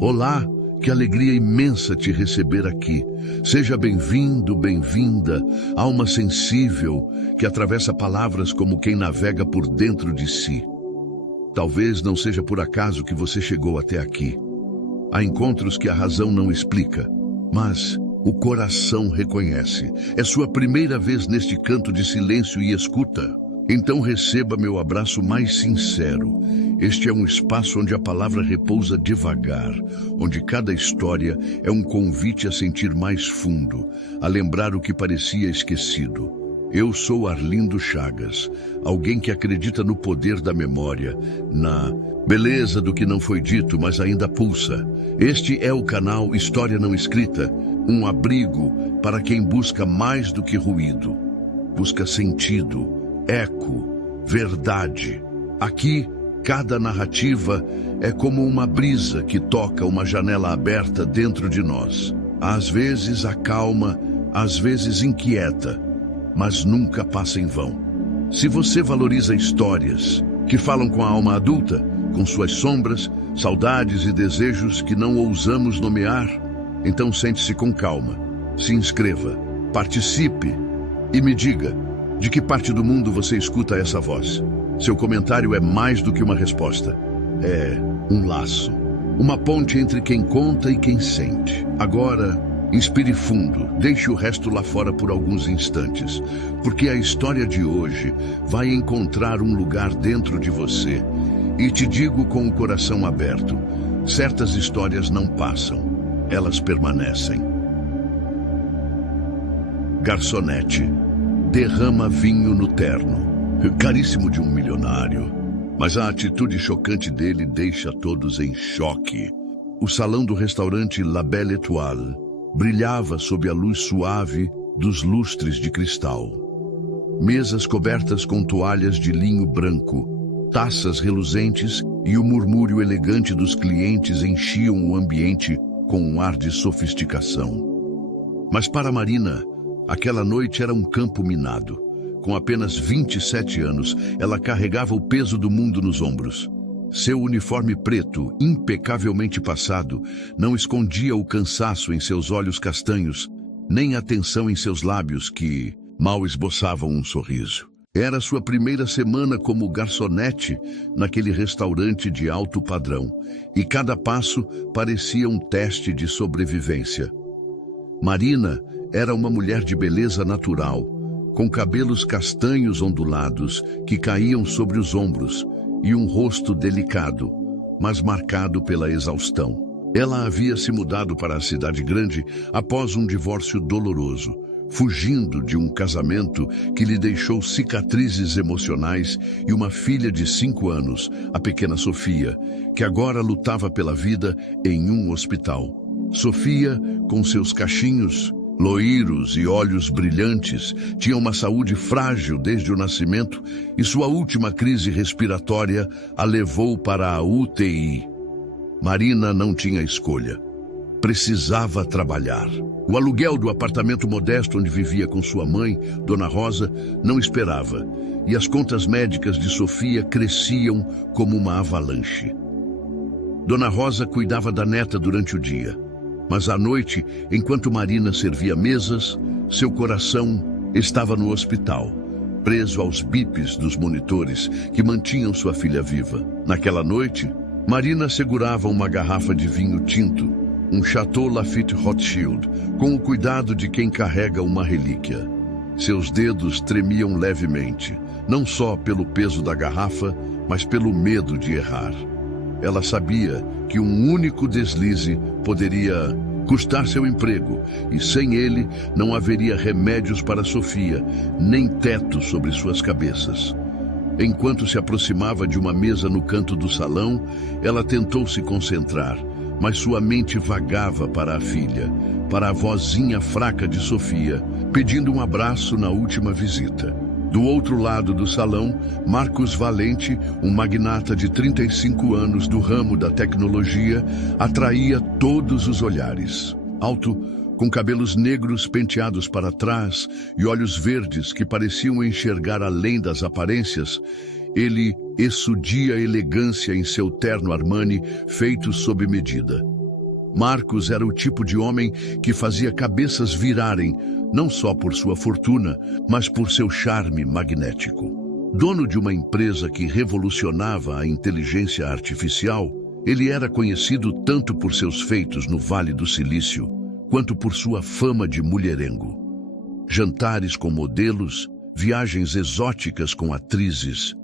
Olá, que alegria imensa te receber aqui. Seja bem-vindo, bem-vinda, alma sensível que atravessa palavras como quem navega por dentro de si. Talvez não seja por acaso que você chegou até aqui. Há encontros que a razão não explica, mas o coração reconhece. É sua primeira vez neste canto de silêncio e escuta. Então receba meu abraço mais sincero. Este é um espaço onde a palavra repousa devagar, onde cada história é um convite a sentir mais fundo, a lembrar o que parecia esquecido. Eu sou Arlindo Chagas, alguém que acredita no poder da memória, na beleza do que não foi dito, mas ainda pulsa. Este é o canal História Não Escrita, um abrigo para quem busca mais do que ruído. Busca sentido, eco, verdade. Aqui, cada narrativa é como uma brisa que toca uma janela aberta dentro de nós. Às vezes acalma, às vezes inquieta, mas nunca passa em vão. Se você valoriza histórias que falam com a alma adulta, com suas sombras, saudades e desejos que não ousamos nomear, então sente-se com calma, se inscreva, participe e me diga de que parte do mundo você escuta essa voz. Seu comentário é mais do que uma resposta. É um laço, uma ponte entre quem conta e quem sente. Agora, inspire fundo, deixe o resto lá fora por alguns instantes, porque a história de hoje vai encontrar um lugar dentro de você. E te digo com o coração aberto, certas histórias não passam, elas permanecem. Garçonete derrama vinho no terno. Caríssimo de um milionário, mas a atitude chocante dele deixa todos em choque. O salão do restaurante La Belle Étoile brilhava sob a luz suave dos lustres de cristal. Mesas cobertas com toalhas de linho branco, taças reluzentes e o murmúrio elegante dos clientes enchiam o ambiente com um ar de sofisticação. Mas para Marina, aquela noite era um campo minado. Com apenas 27 anos, ela carregava o peso do mundo nos ombros. Seu uniforme preto, impecavelmente passado, não escondia o cansaço em seus olhos castanhos, nem a tensão em seus lábios que mal esboçavam um sorriso. Era sua primeira semana como garçonete naquele restaurante de alto padrão, e cada passo parecia um teste de sobrevivência. Marina era uma mulher de beleza natural, com cabelos castanhos ondulados que caíam sobre os ombros e um rosto delicado, mas marcado pela exaustão. Ela havia se mudado para a cidade grande após um divórcio doloroso, fugindo de um casamento que lhe deixou cicatrizes emocionais e uma filha de 5 anos, a pequena Sofia, que agora lutava pela vida em um hospital. Sofia, com seus cachinhos loiros e olhos brilhantes, tinha uma saúde frágil desde o nascimento e sua última crise respiratória a levou para a UTI. Marina não tinha escolha. Precisava trabalhar. O aluguel do apartamento modesto onde vivia com sua mãe, Dona Rosa, não esperava, e as contas médicas de Sofia cresciam como uma avalanche. Dona Rosa cuidava da neta durante o dia. Mas à noite, enquanto Marina servia mesas, seu coração estava no hospital, preso aos bips dos monitores que mantinham sua filha viva. Naquela noite, Marina segurava uma garrafa de vinho tinto, um Chateau Lafite Rothschild, com o cuidado de quem carrega uma relíquia. Seus dedos tremiam levemente, não só pelo peso da garrafa, mas pelo medo de errar. Ela sabia que um único deslize poderia custar seu emprego, e sem ele não haveria remédios para Sofia, nem teto sobre suas cabeças. Enquanto se aproximava de uma mesa no canto do salão, ela tentou se concentrar, mas sua mente vagava para a filha, para a vozinha fraca de Sofia, pedindo um abraço na última visita. Do outro lado do salão, Marcos Valente, um magnata de 35 anos do ramo da tecnologia, atraía todos os olhares. Alto, com cabelos negros penteados para trás e olhos verdes que pareciam enxergar além das aparências, ele exudia elegância em seu terno Armani feito sob medida. Marcos era o tipo de homem que fazia cabeças virarem, não só por sua fortuna, mas por seu charme magnético. Dono de uma empresa que revolucionava a inteligência artificial, ele era conhecido tanto por seus feitos no Vale do Silício, quanto por sua fama de mulherengo. Jantares com modelos, viagens exóticas com atrizes.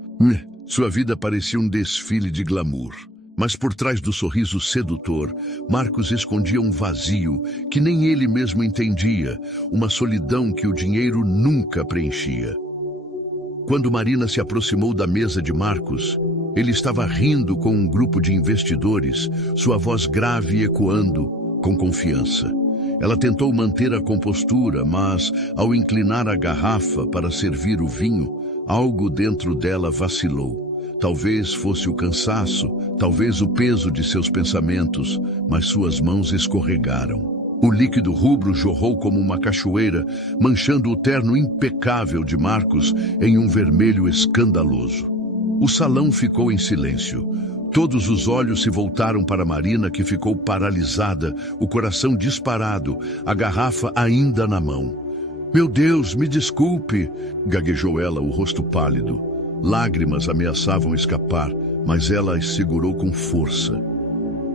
Sua vida parecia um desfile de glamour. Mas por trás do sorriso sedutor, Marcos escondia um vazio que nem ele mesmo entendia, uma solidão que o dinheiro nunca preenchia. Quando Marina se aproximou da mesa de Marcos, ele estava rindo com um grupo de investidores, sua voz grave ecoando com confiança. Ela tentou manter a compostura, mas, ao inclinar a garrafa para servir o vinho, algo dentro dela vacilou. Talvez fosse o cansaço, talvez o peso de seus pensamentos, mas suas mãos escorregaram. O líquido rubro jorrou como uma cachoeira, manchando o terno impecável de Marcos em um vermelho escandaloso. O salão ficou em silêncio. Todos os olhos se voltaram para Marina, que ficou paralisada, o coração disparado, a garrafa ainda na mão. "Meu Deus, me desculpe", gaguejou ela, o rosto pálido. Lágrimas ameaçavam escapar, mas ela as segurou com força.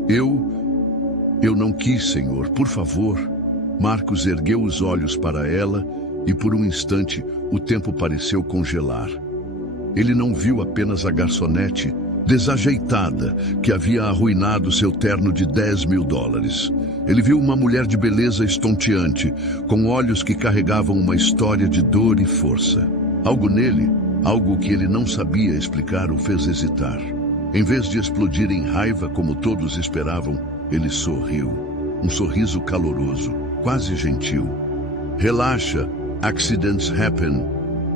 Eu não quis, senhor, por favor." Marcos ergueu os olhos para ela e por um instante o tempo pareceu congelar. Ele não viu apenas a garçonete desajeitada que havia arruinado seu terno de $10.000. Ele viu uma mulher de beleza estonteante, com olhos que carregavam uma história de dor e força. Algo nele, algo que ele não sabia explicar, o fez hesitar. Em vez de explodir em raiva como todos esperavam, ele sorriu. Um sorriso caloroso, quase gentil. "Relaxa, accidents happen",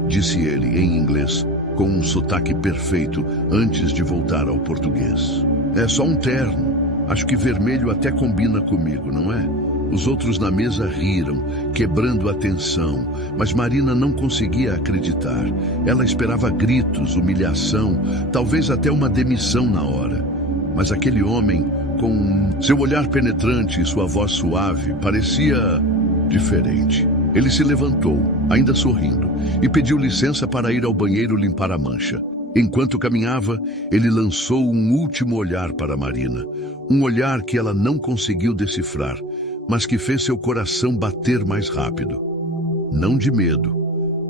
disse ele em inglês, com um sotaque perfeito antes de voltar ao português. "É só um terno. Acho que vermelho até combina comigo, não é?" Os outros na mesa riram, quebrando a tensão, mas Marina não conseguia acreditar. Ela esperava gritos, humilhação, talvez até uma demissão na hora. Mas aquele homem, com seu olhar penetrante e sua voz suave, parecia diferente. Ele se levantou, ainda sorrindo, e pediu licença para ir ao banheiro limpar a mancha. Enquanto caminhava, ele lançou um último olhar para Marina, um olhar que ela não conseguiu decifrar, mas que fez seu coração bater mais rápido. Não de medo,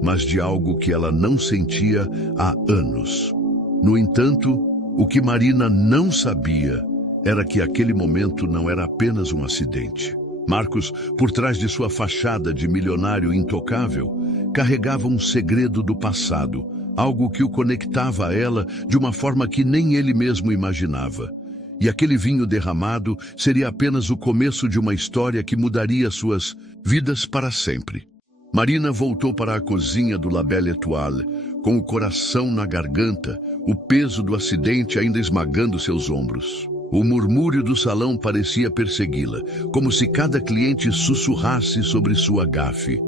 mas de algo que ela não sentia há anos. No entanto, o que Marina não sabia era que aquele momento não era apenas um acidente. Marcos, por trás de sua fachada de milionário intocável, carregava um segredo do passado, algo que o conectava a ela de uma forma que nem ele mesmo imaginava. E aquele vinho derramado seria apenas o começo de uma história que mudaria suas vidas para sempre. Marina voltou para a cozinha do La Belle Étoile, com o coração na garganta, o peso do acidente ainda esmagando seus ombros. O murmúrio do salão parecia persegui-la, como se cada cliente sussurrasse sobre sua gafe.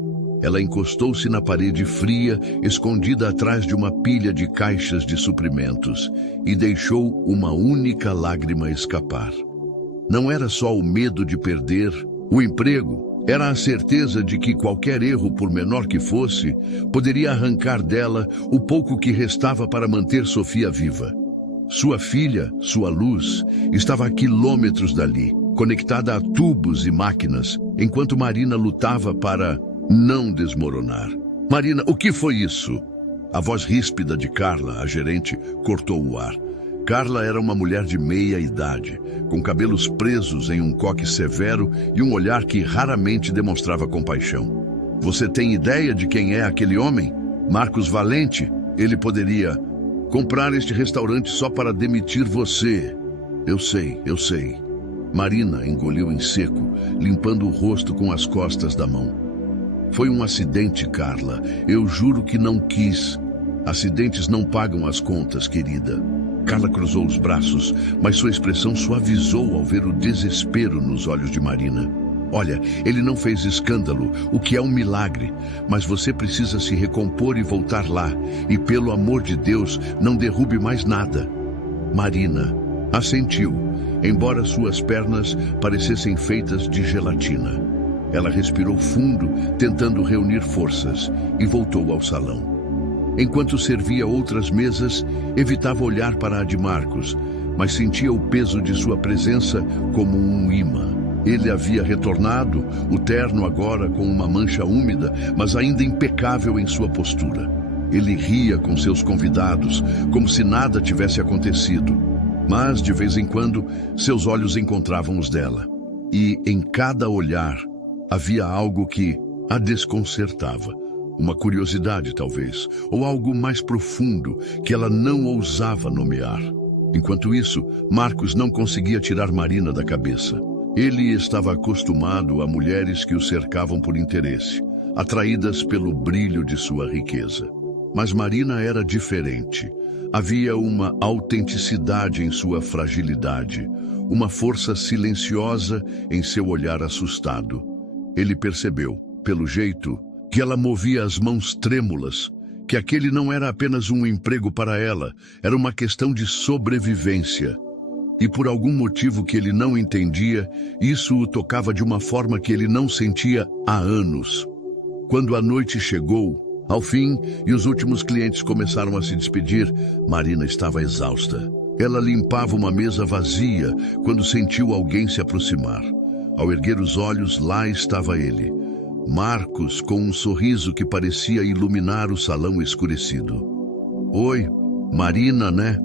Ela encostou-se na parede fria, escondida atrás de uma pilha de caixas de suprimentos, e deixou uma única lágrima escapar. Não era só o medo de perder o emprego, era a certeza de que qualquer erro, por menor que fosse, poderia arrancar dela o pouco que restava para manter Sofia viva. Sua filha, sua luz, estava a quilômetros dali, conectada a tubos e máquinas, enquanto Marina lutava para não desmoronar. "Marina, o que foi isso?" A voz ríspida de Carla, a gerente, cortou o ar. Carla era uma mulher de meia idade, com cabelos presos em um coque severo e um olhar que raramente demonstrava compaixão. "Você tem ideia de quem é aquele homem? Marcos Valente? Ele poderia comprar este restaurante só para demitir você." Eu sei." Marina engoliu em seco, limpando o rosto com as costas da mão. "Foi um acidente, Carla. Eu juro que não quis. Acidentes não pagam as contas, querida." Carla cruzou os braços, mas sua expressão suavizou ao ver o desespero nos olhos de Marina. "Olha, ele não fez escândalo, o que é um milagre, mas você precisa se recompor e voltar lá. E pelo amor de Deus, não derrube mais nada." Marina assentiu. embora suas pernas parecessem feitas de gelatina. Ela respirou fundo, tentando reunir forças, e voltou ao salão. Enquanto servia outras mesas, evitava olhar para a de Marcos, mas sentia o peso de sua presença como um imã. Ele havia retornado, o terno agora com uma mancha úmida, mas ainda impecável em sua postura. Ele ria com seus convidados, como se nada tivesse acontecido. Mas, de vez em quando, seus olhos encontravam os dela. E, em cada olhar, havia algo que a desconcertava. Uma curiosidade, talvez, ou algo mais profundo que ela não ousava nomear. Enquanto isso, Marcos não conseguia tirar Marina da cabeça. Ele estava acostumado a mulheres que o cercavam por interesse, atraídas pelo brilho de sua riqueza. Mas Marina era diferente. Havia uma autenticidade em sua fragilidade, uma força silenciosa em seu olhar assustado. Ele percebeu, pelo jeito, que ela movia as mãos trêmulas, que aquele não era apenas um emprego para ela, era uma questão de sobrevivência. E por algum motivo que ele não entendia, isso o tocava de uma forma que ele não sentia há anos. Quando a noite chegou, ao fim, e os últimos clientes começaram a se despedir, Marina estava exausta. Ela limpava uma mesa vazia quando sentiu alguém se aproximar. Ao erguer os olhos, lá estava ele. Marcos, com um sorriso que parecia iluminar o salão escurecido. Oi, Marina, né?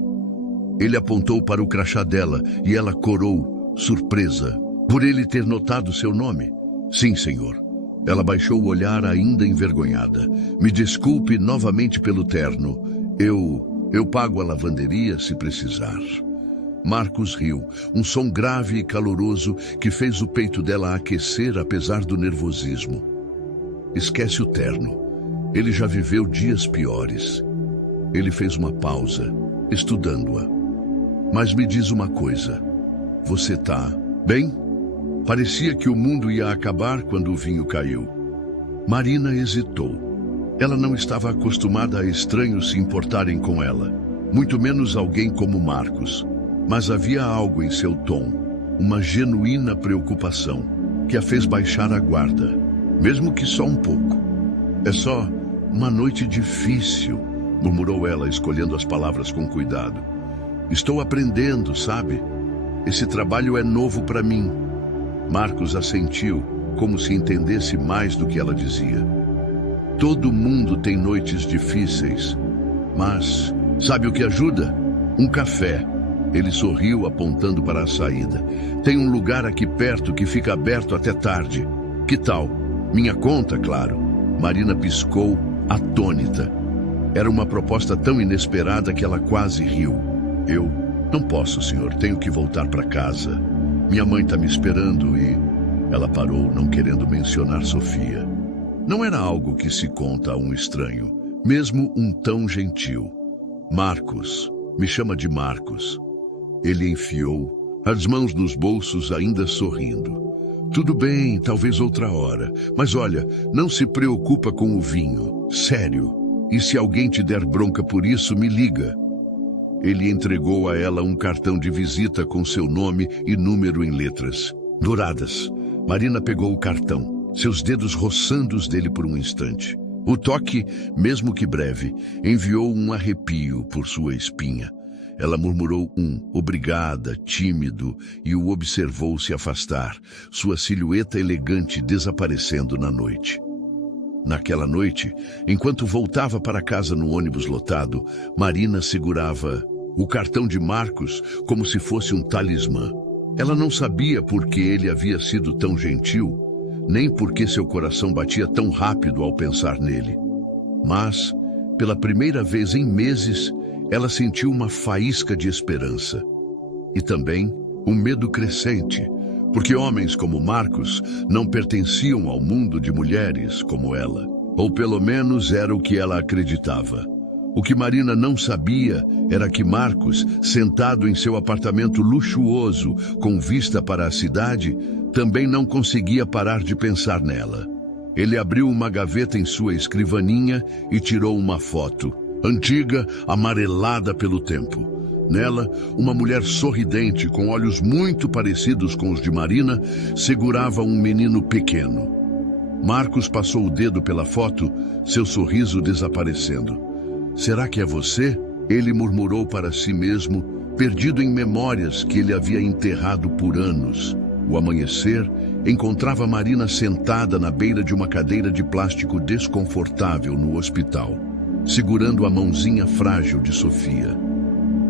Ele apontou para o crachá dela e ela corou, surpresa, por ele ter notado seu nome. Sim, senhor. Ela baixou o olhar ainda envergonhada. Me desculpe novamente pelo terno. Eu pago a lavanderia se precisar. Marcos riu, um som grave e caloroso que fez o peito dela aquecer apesar do nervosismo. Esquece o terno. Ele já viveu dias piores. Ele fez uma pausa, estudando-a. Mas me diz uma coisa. Você tá bem? Parecia que o mundo ia acabar quando o vinho caiu. Marina hesitou. Ela não estava acostumada a estranhos se importarem com ela, muito menos alguém como Marcos. Mas havia algo em seu tom, uma genuína preocupação, que a fez baixar a guarda, mesmo que só um pouco. É só uma noite difícil, murmurou ela, escolhendo as palavras com cuidado. Estou aprendendo, sabe? Esse trabalho é novo para mim. Marcos assentiu, como se entendesse mais do que ela dizia. Todo mundo tem noites difíceis, mas sabe o que ajuda? Um café. Ele sorriu, apontando para a saída. Tem um lugar aqui perto que fica aberto até tarde. Que tal? Minha conta, claro. Marina piscou, atônita. Era uma proposta tão inesperada que ela quase riu. Eu não posso, senhor. Tenho que voltar para casa. Minha mãe está me esperando e... Ela parou, não querendo mencionar Sofia. Não era algo que se conta a um estranho, mesmo um tão gentil. Marcos. Me chama de Marcos. Ele enfiou as mãos nos bolsos, ainda sorrindo. Tudo bem, talvez outra hora. Mas olha, não se preocupa com o vinho. Sério. E se alguém te der bronca por isso, me liga. Ele entregou a ela um cartão de visita com seu nome e número em letras douradas. Marina pegou o cartão, seus dedos roçando os dele por um instante. O toque, mesmo que breve, enviou um arrepio por sua espinha. Ela murmurou obrigada, tímido, e o observou se afastar, sua silhueta elegante desaparecendo na noite. Naquela noite, enquanto voltava para casa no ônibus lotado, Marina segurava o cartão de Marcos como se fosse um talismã. Ela não sabia por que ele havia sido tão gentil, nem por que seu coração batia tão rápido ao pensar nele. Mas, pela primeira vez em meses, ela sentiu uma faísca de esperança. E também um medo crescente, porque homens como Marcos não pertenciam ao mundo de mulheres como ela. Ou pelo menos era o que ela acreditava. O que Marina não sabia era que Marcos, sentado em seu apartamento luxuoso, com vista para a cidade, também não conseguia parar de pensar nela. Ele abriu uma gaveta em sua escrivaninha e tirou uma foto, antiga, amarelada pelo tempo. Nela, uma mulher sorridente, com olhos muito parecidos com os de Marina, segurava um menino pequeno. Marcos passou o dedo pela foto, seu sorriso desaparecendo. "Será que é você?" Ele murmurou para si mesmo, perdido em memórias que ele havia enterrado por anos. O amanhecer encontrava Marina sentada na beira de uma cadeira de plástico desconfortável no hospital, segurando a mãozinha frágil de Sofia.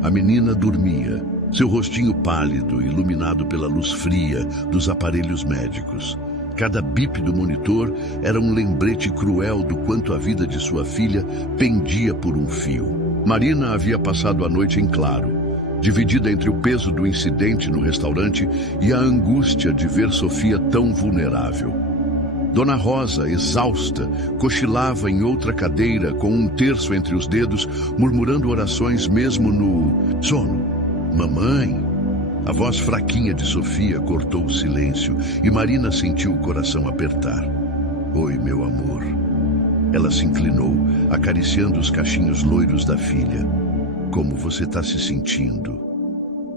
A menina dormia, seu rostinho pálido, iluminado pela luz fria dos aparelhos médicos. Cada bip do monitor era um lembrete cruel do quanto a vida de sua filha pendia por um fio. Marina havia passado a noite em claro, dividida entre o peso do incidente no restaurante e a angústia de ver Sofia tão vulnerável. Dona Rosa, exausta, cochilava em outra cadeira com um terço entre os dedos, murmurando orações mesmo no sono. "Mamãe?" A voz fraquinha de Sofia cortou o silêncio e Marina sentiu o coração apertar. "Oi, meu amor." Ela se inclinou, acariciando os cachinhos loiros da filha. "Como você está se sentindo?"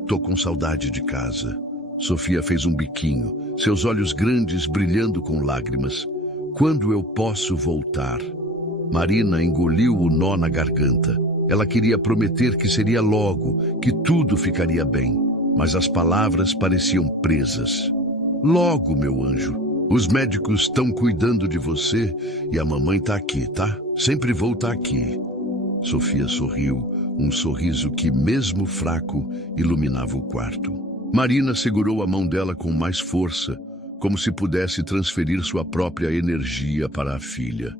"Tô com saudade de casa." Sofia fez um biquinho, seus olhos grandes brilhando com lágrimas. "Quando eu posso voltar?" Marina engoliu o nó na garganta. Ela queria prometer que seria logo, que tudo ficaria bem, mas as palavras pareciam presas. "Logo, meu anjo. Os médicos estão cuidando de você e a mamãe tá aqui, tá? Sempre vou estar aqui." Sofia sorriu, um sorriso que, mesmo fraco, iluminava o quarto. Marina segurou a mão dela com mais força, como se pudesse transferir sua própria energia para a filha.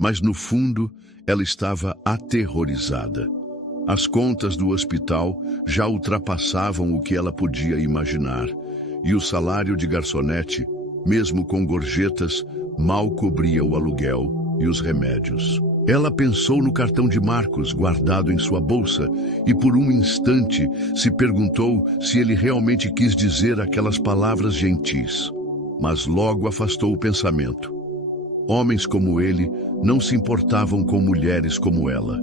Mas, no fundo, ela estava aterrorizada. As contas do hospital já ultrapassavam o que ela podia imaginar, e o salário de garçonete, mesmo com gorjetas, mal cobria o aluguel e os remédios. Ela pensou no cartão de Marcos guardado em sua bolsa e por um instante se perguntou se ele realmente quis dizer aquelas palavras gentis. Mas logo afastou o pensamento. Homens como ele não se importavam com mulheres como ela.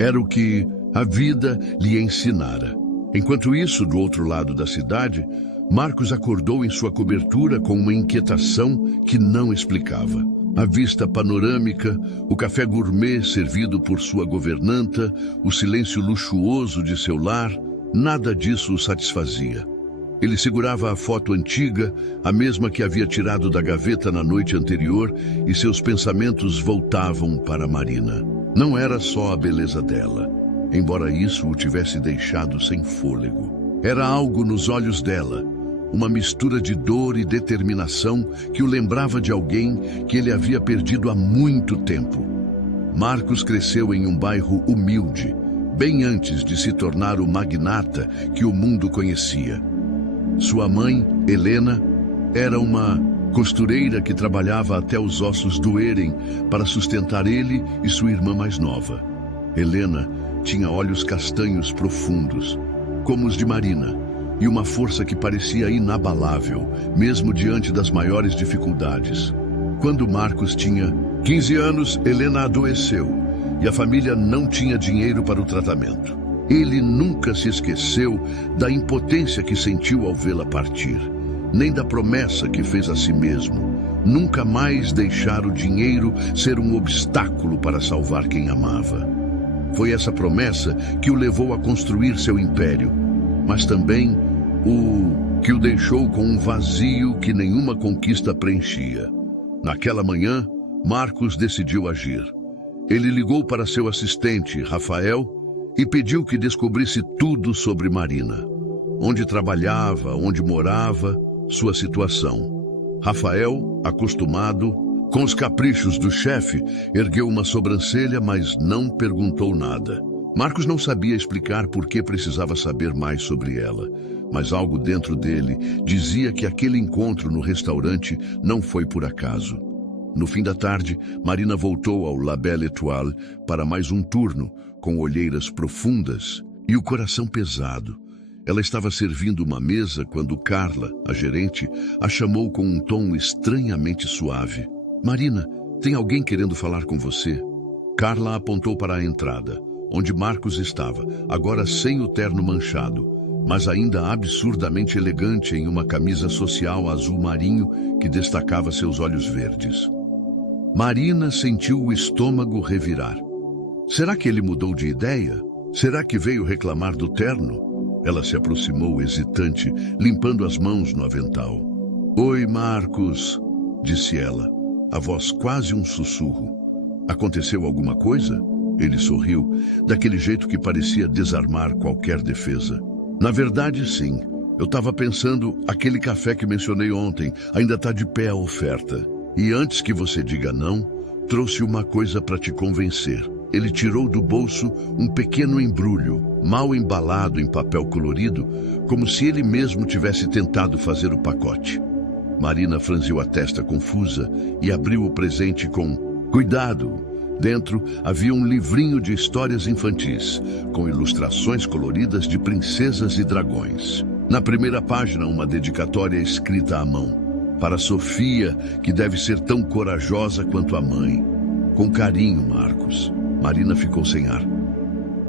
Era o que a vida lhe ensinara. Enquanto isso, do outro lado da cidade, Marcos acordou em sua cobertura com uma inquietação que não explicava. A vista panorâmica, o café gourmet servido por sua governanta, o silêncio luxuoso de seu lar, nada disso o satisfazia. Ele segurava a foto antiga, a mesma que havia tirado da gaveta na noite anterior, e seus pensamentos voltavam para Marina. Não era só a beleza dela, embora isso o tivesse deixado sem fôlego. Era algo nos olhos dela, uma mistura de dor e determinação que o lembrava de alguém que ele havia perdido há muito tempo. Marcos cresceu em um bairro humilde, bem antes de se tornar o magnata que o mundo conhecia. Sua mãe, Helena, era uma costureira que trabalhava até os ossos doerem para sustentar ele e sua irmã mais nova. Helena tinha olhos castanhos profundos, como os de Marina, e uma força que parecia inabalável, mesmo diante das maiores dificuldades. Quando Marcos tinha 15 anos, Helena adoeceu e a família não tinha dinheiro para o tratamento. Ele nunca se esqueceu da impotência que sentiu ao vê-la partir, nem da promessa que fez a si mesmo: nunca mais deixar o dinheiro ser um obstáculo para salvar quem amava. Foi essa promessa que o levou a construir seu império, mas também o que o deixou com um vazio que nenhuma conquista preenchia. Naquela manhã, Marcos decidiu agir. Ele ligou para seu assistente, Rafael, e pediu que descobrisse tudo sobre Marina. Onde trabalhava, onde morava, sua situação. Rafael, acostumado com os caprichos do chefe, ergueu uma sobrancelha, mas não perguntou nada. Marcos não sabia explicar por que precisava saber mais sobre ela, mas algo dentro dele dizia que aquele encontro no restaurante não foi por acaso. No fim da tarde, Marina voltou ao La Belle Étoile para mais um turno, com olheiras profundas e o coração pesado. Ela estava servindo uma mesa quando Carla, a gerente, a chamou com um tom estranhamente suave. "Marina, tem alguém querendo falar com você?" Carla apontou para a entrada, onde Marcos estava, agora sem o terno manchado, mas ainda absurdamente elegante em uma camisa social azul marinho que destacava seus olhos verdes. Marina sentiu o estômago revirar. Será que ele mudou de ideia? Será que veio reclamar do terno? Ela se aproximou hesitante, limpando as mãos no avental. Oi, Marcos, disse ela, a voz quase um sussurro. Aconteceu alguma coisa? Ele sorriu, daquele jeito que parecia desarmar qualquer defesa. Na verdade, sim. Eu estava pensando, aquele café que mencionei ontem ainda está de pé a oferta. E antes que você diga não, trouxe uma coisa para te convencer. Ele tirou do bolso um pequeno embrulho, mal embalado em papel colorido, como se ele mesmo tivesse tentado fazer o pacote. Marina franziu a testa confusa e abriu o presente com cuidado. Dentro havia um livrinho de histórias infantis, com ilustrações coloridas de princesas e dragões. Na primeira página, uma dedicatória escrita à mão. Para Sofia, que deve ser tão corajosa quanto a mãe. Com carinho, Marcos. Marina ficou sem ar.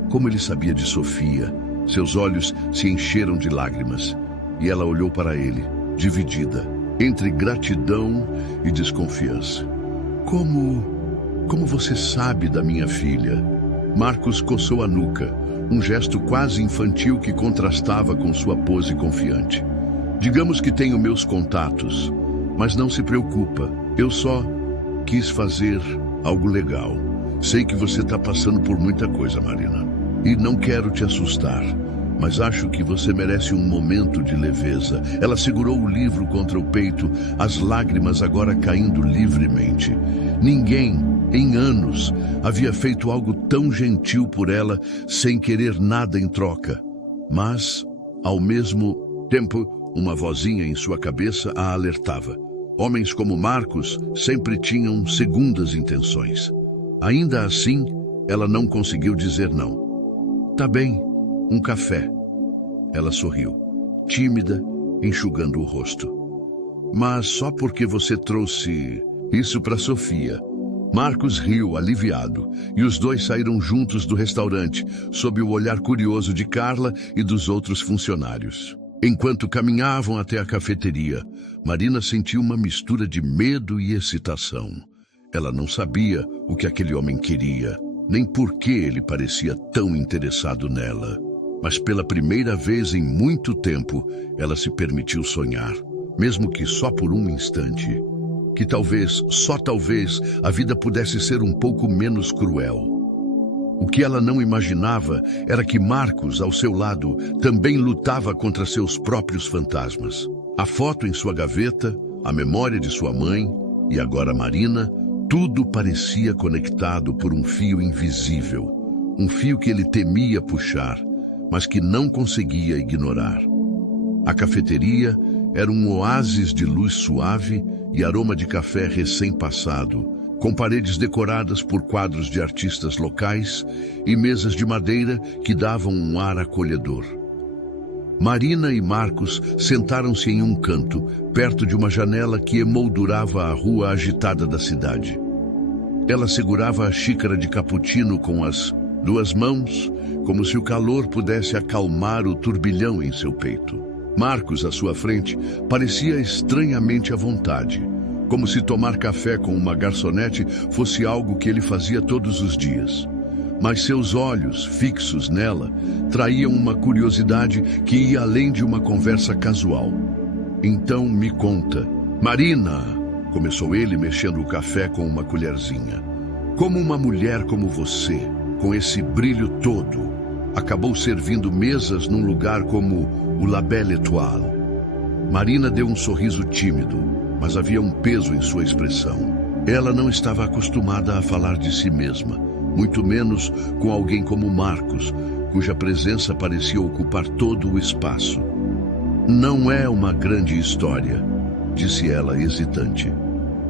Como ele sabia de Sofia? Seus olhos se encheram de lágrimas. E ela olhou para ele, dividida, entre gratidão e desconfiança. Como você sabe da minha filha? Marcos coçou a nuca, um gesto quase infantil que contrastava com sua pose confiante. Digamos que tenho meus contatos, mas não se preocupa, eu só quis fazer algo legal. Sei que você está passando por muita coisa, Marina, e não quero te assustar, mas acho que você merece um momento de leveza. Ela segurou o livro contra o peito, as lágrimas agora caindo livremente. Ninguém, em anos, havia feito algo tão gentil por ela sem querer nada em troca. Mas, ao mesmo tempo, uma vozinha em sua cabeça a alertava. Homens como Marcos sempre tinham segundas intenções. Ainda assim, ela não conseguiu dizer não. Tá bem, um café. Ela sorriu, tímida, enxugando o rosto. Mas só porque você trouxe isso para Sofia. Marcos riu, aliviado, e os dois saíram juntos do restaurante, sob o olhar curioso de Carla e dos outros funcionários. Enquanto caminhavam até a cafeteria, Marina sentiu uma mistura de medo e excitação. Ela não sabia o que aquele homem queria, nem por que ele parecia tão interessado nela. Mas pela primeira vez em muito tempo, ela se permitiu sonhar, mesmo que só por um instante. Que talvez, só talvez, a vida pudesse ser um pouco menos cruel. O que ela não imaginava era que Marcos, ao seu lado, também lutava contra seus próprios fantasmas. A foto em sua gaveta, a memória de sua mãe e agora Marina, tudo parecia conectado por um fio invisível. Um fio que ele temia puxar, mas que não conseguia ignorar. A cafeteria era um oásis de luz suave e aroma de café recém-passado, com paredes decoradas por quadros de artistas locais e mesas de madeira que davam um ar acolhedor. Marina e Marcos sentaram-se em um canto, perto de uma janela que emoldurava a rua agitada da cidade. Ela segurava a xícara de cappuccino com as duas mãos, como se o calor pudesse acalmar o turbilhão em seu peito. Marcos, à sua frente, parecia estranhamente à vontade, como se tomar café com uma garçonete fosse algo que ele fazia todos os dias. Mas seus olhos, fixos nela, traíam uma curiosidade que ia além de uma conversa casual. Então me conta. Marina, começou ele mexendo o café com uma colherzinha. Como uma mulher como você, com esse brilho todo, acabou servindo mesas num lugar como o La Belle Étoile? Marina deu um sorriso tímido, mas havia um peso em sua expressão. Ela não estava acostumada a falar de si mesma, muito menos com alguém como Marcos, cuja presença parecia ocupar todo o espaço. Não é uma grande história, disse ela hesitante.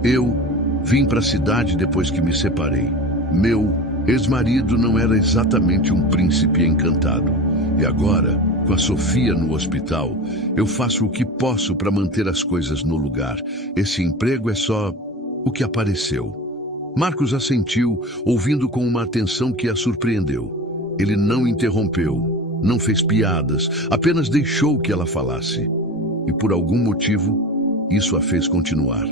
Eu vim para a cidade depois que me separei. Meu ex-marido não era exatamente um príncipe encantado. E agora, com a Sofia no hospital, eu faço o que posso para manter as coisas no lugar. Esse emprego é só o que apareceu. Marcos assentiu, ouvindo com uma atenção que a surpreendeu. Ele não interrompeu, não fez piadas, apenas deixou que ela falasse. E por algum motivo, isso a fez continuar.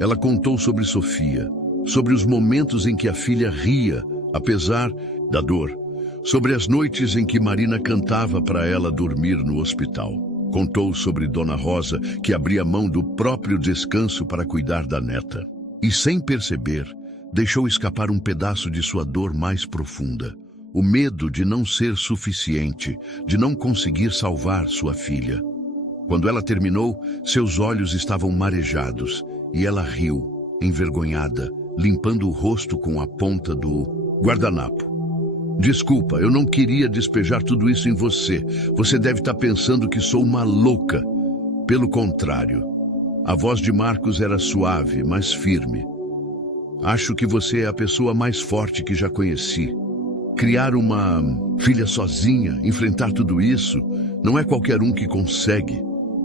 Ela contou sobre Sofia, sobre os momentos em que a filha ria, apesar da dor, sobre as noites em que Marina cantava para ela dormir no hospital. Contou sobre Dona Rosa, que abria mão do próprio descanso para cuidar da neta. E sem perceber, deixou escapar um pedaço de sua dor mais profunda. O medo de não ser suficiente, de não conseguir salvar sua filha. Quando ela terminou, seus olhos estavam marejados e ela riu, envergonhada, limpando o rosto com a ponta do guardanapo. Desculpa, eu não queria despejar tudo isso em você. Você deve estar pensando que sou uma louca. Pelo contrário, a voz de Marcos era suave, mas firme. Acho que você é a pessoa mais forte que já conheci. Criar uma filha sozinha, enfrentar tudo isso, não é qualquer um que consegue.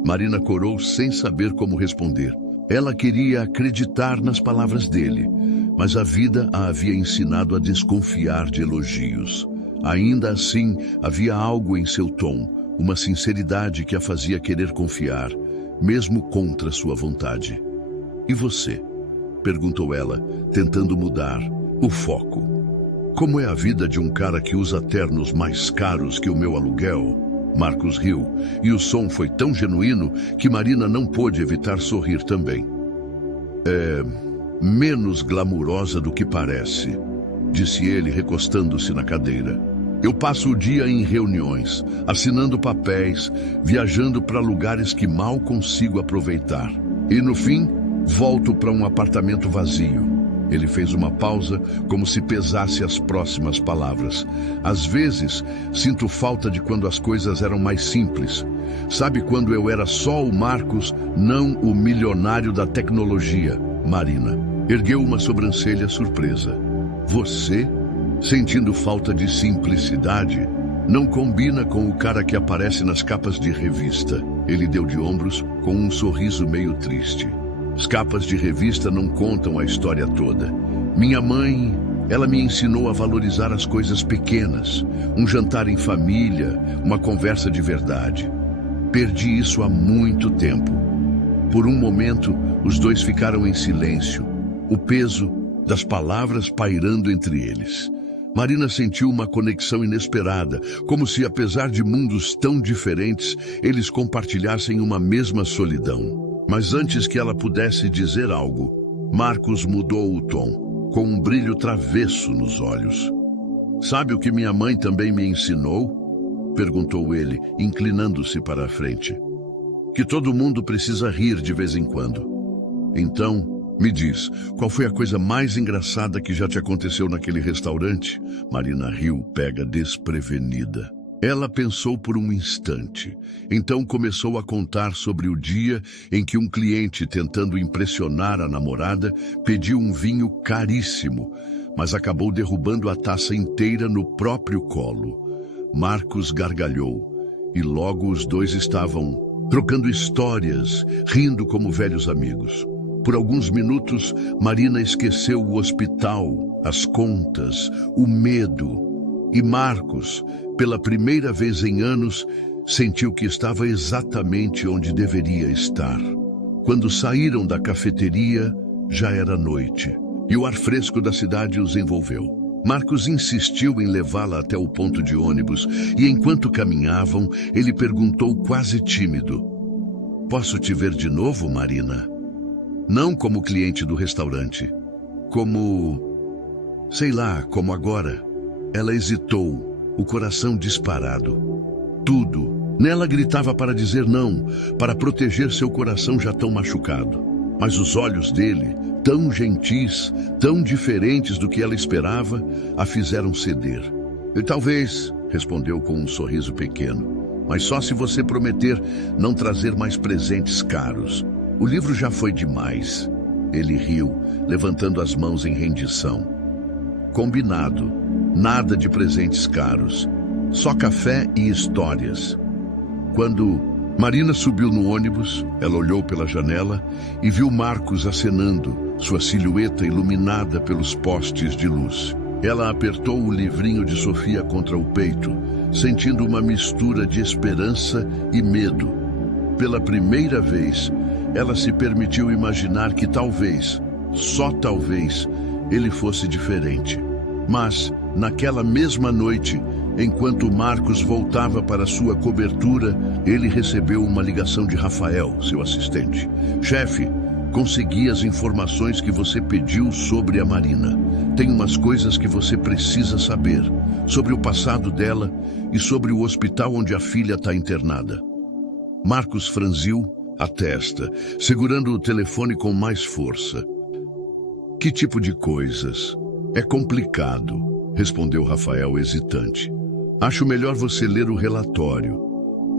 Marina corou sem saber como responder. Ela queria acreditar nas palavras dele, mas a vida a havia ensinado a desconfiar de elogios. Ainda assim, havia algo em seu tom, uma sinceridade que a fazia querer confiar, mesmo contra sua vontade. E você? Perguntou ela, tentando mudar o foco. Como é a vida de um cara que usa ternos mais caros que o meu aluguel? Marcos riu, e o som foi tão genuíno que Marina não pôde evitar sorrir também. É menos glamurosa do que parece, disse ele, recostando-se na cadeira. Eu passo o dia em reuniões, assinando papéis, viajando para lugares que mal consigo aproveitar. E no fim, volto para um apartamento vazio. Ele fez uma pausa, como se pesasse as próximas palavras. Às vezes, sinto falta de quando as coisas eram mais simples. Sabe quando eu era só o Marcos, não o milionário da tecnologia? Marina ergueu uma sobrancelha surpresa. Você, sentindo falta de simplicidade, não combina com o cara que aparece nas capas de revista. Ele deu de ombros com um sorriso meio triste. As capas de revista não contam a história toda. Minha mãe, ela me ensinou a valorizar as coisas pequenas. Um jantar em família, uma conversa de verdade. Perdi isso há muito tempo. Por um momento, os dois ficaram em silêncio, o peso das palavras pairando entre eles. Marina sentiu uma conexão inesperada, como se, apesar de mundos tão diferentes, eles compartilhassem uma mesma solidão. Mas antes que ela pudesse dizer algo, Marcos mudou o tom, com um brilho travesso nos olhos. Sabe o que minha mãe também me ensinou? Perguntou ele, inclinando-se para a frente. Que todo mundo precisa rir de vez em quando. Então, me diz, qual foi a coisa mais engraçada que já te aconteceu naquele restaurante? Marina riu, pega desprevenida. Ela pensou por um instante, então começou a contar sobre o dia em que um cliente, tentando impressionar a namorada, pediu um vinho caríssimo, mas acabou derrubando a taça inteira no próprio colo. Marcos gargalhou, e logo os dois estavam trocando histórias, rindo como velhos amigos. Por alguns minutos, Marina esqueceu o hospital, as contas, o medo. E Marcos, pela primeira vez em anos, sentiu que estava exatamente onde deveria estar. Quando saíram da cafeteria, já era noite, e o ar fresco da cidade os envolveu. Marcos insistiu em levá-la até o ponto de ônibus, e enquanto caminhavam, ele perguntou quase tímido: "Posso te ver de novo, Marina?" Não como cliente do restaurante, como... sei lá, como agora. Ela hesitou, o coração disparado. Tudo. Nela gritava para dizer não, para proteger seu coração já tão machucado. Mas os olhos dele, tão gentis, tão diferentes do que ela esperava, a fizeram ceder. "E talvez", respondeu com um sorriso pequeno, "mas só se você prometer não trazer mais presentes caros. O livro já foi demais." Ele riu, levantando as mãos em rendição. "Combinado. Nada de presentes caros. Só café e histórias." Quando Marina subiu no ônibus, ela olhou pela janela e viu Marcos acenando, sua silhueta iluminada pelos postes de luz. Ela apertou o livrinho de Sofia contra o peito, sentindo uma mistura de esperança e medo. Pela primeira vez, ela se permitiu imaginar que talvez, só talvez, ele fosse diferente. Mas, naquela mesma noite, enquanto Marcos voltava para sua cobertura, ele recebeu uma ligação de Rafael, seu assistente. Chefe, consegui as informações que você pediu sobre a Marina. Tem umas coisas que você precisa saber, sobre o passado dela e sobre o hospital onde a filha está internada. Marcos franziu a testa, segurando o telefone com mais força. Que tipo de coisas? É complicado, respondeu Rafael hesitante. Acho melhor você ler o relatório.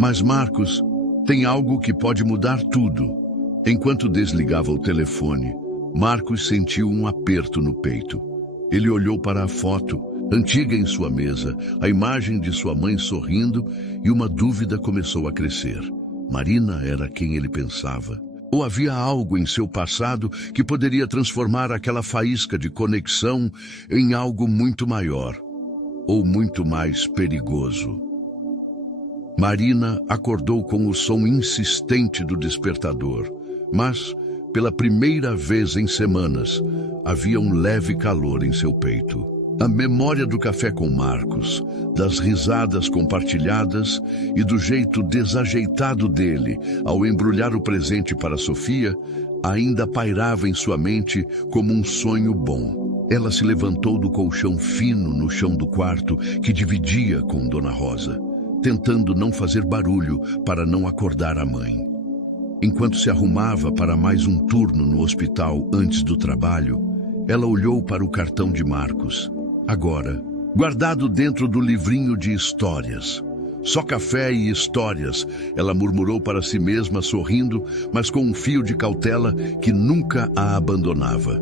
Mas, Marcos, tem algo que pode mudar tudo. Enquanto desligava o telefone, Marcos sentiu um aperto no peito. Ele olhou para a foto, antiga em sua mesa, a imagem de sua mãe sorrindo, e uma dúvida começou a crescer. Marina era quem ele pensava? Ou havia algo em seu passado que poderia transformar aquela faísca de conexão em algo muito maior, ou muito mais perigoso? Marina acordou com o som insistente do despertador, mas, pela primeira vez em semanas, havia um leve calor em seu peito. A memória do café com Marcos, das risadas compartilhadas e do jeito desajeitado dele ao embrulhar o presente para Sofia, ainda pairava em sua mente como um sonho bom. Ela se levantou do colchão fino no chão do quarto que dividia com Dona Rosa, tentando não fazer barulho para não acordar a mãe. Enquanto se arrumava para mais um turno no hospital antes do trabalho, ela olhou para o cartão de Marcos. Agora, guardado dentro do livrinho de histórias. Só café e histórias, ela murmurou para si mesma, sorrindo, mas com um fio de cautela que nunca a abandonava.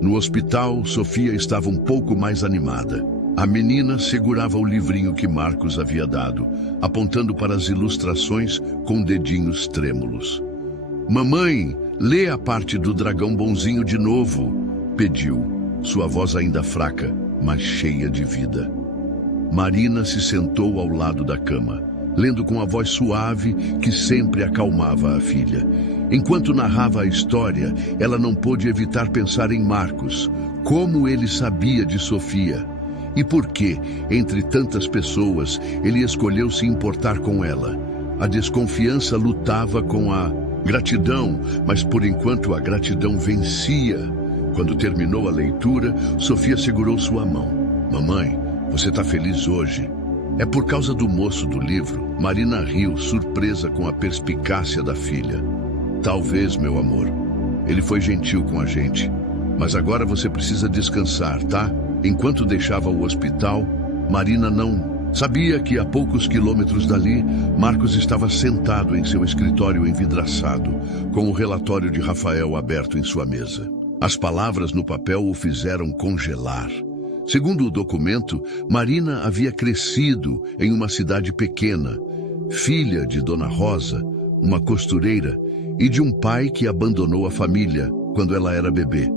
No hospital, Sofia estava um pouco mais animada. A menina segurava o livrinho que Marcos havia dado, apontando para as ilustrações com dedinhos trêmulos. Mamãe, lê a parte do dragão bonzinho de novo, pediu, sua voz ainda fraca, mas cheia de vida. Marina se sentou ao lado da cama, lendo com a voz suave que sempre acalmava a filha. Enquanto narrava a história, ela não pôde evitar pensar em Marcos, como ele sabia de Sofia. E por que, entre tantas pessoas, ele escolheu se importar com ela. A desconfiança lutava com a gratidão, mas por enquanto a gratidão vencia. Quando terminou a leitura, Sofia segurou sua mão. Mamãe, você está feliz hoje? É por causa do moço do livro? Marina riu, surpresa com a perspicácia da filha. Talvez, meu amor. Ele foi gentil com a gente. Mas agora você precisa descansar, tá? Enquanto deixava o hospital, Marina não sabia que a poucos quilômetros dali, Marcos estava sentado em seu escritório envidraçado, com o relatório de Rafael aberto em sua mesa. As palavras no papel o fizeram congelar. Segundo o documento, Marina havia crescido em uma cidade pequena, filha de Dona Rosa, uma costureira, e de um pai que abandonou a família quando ela era bebê.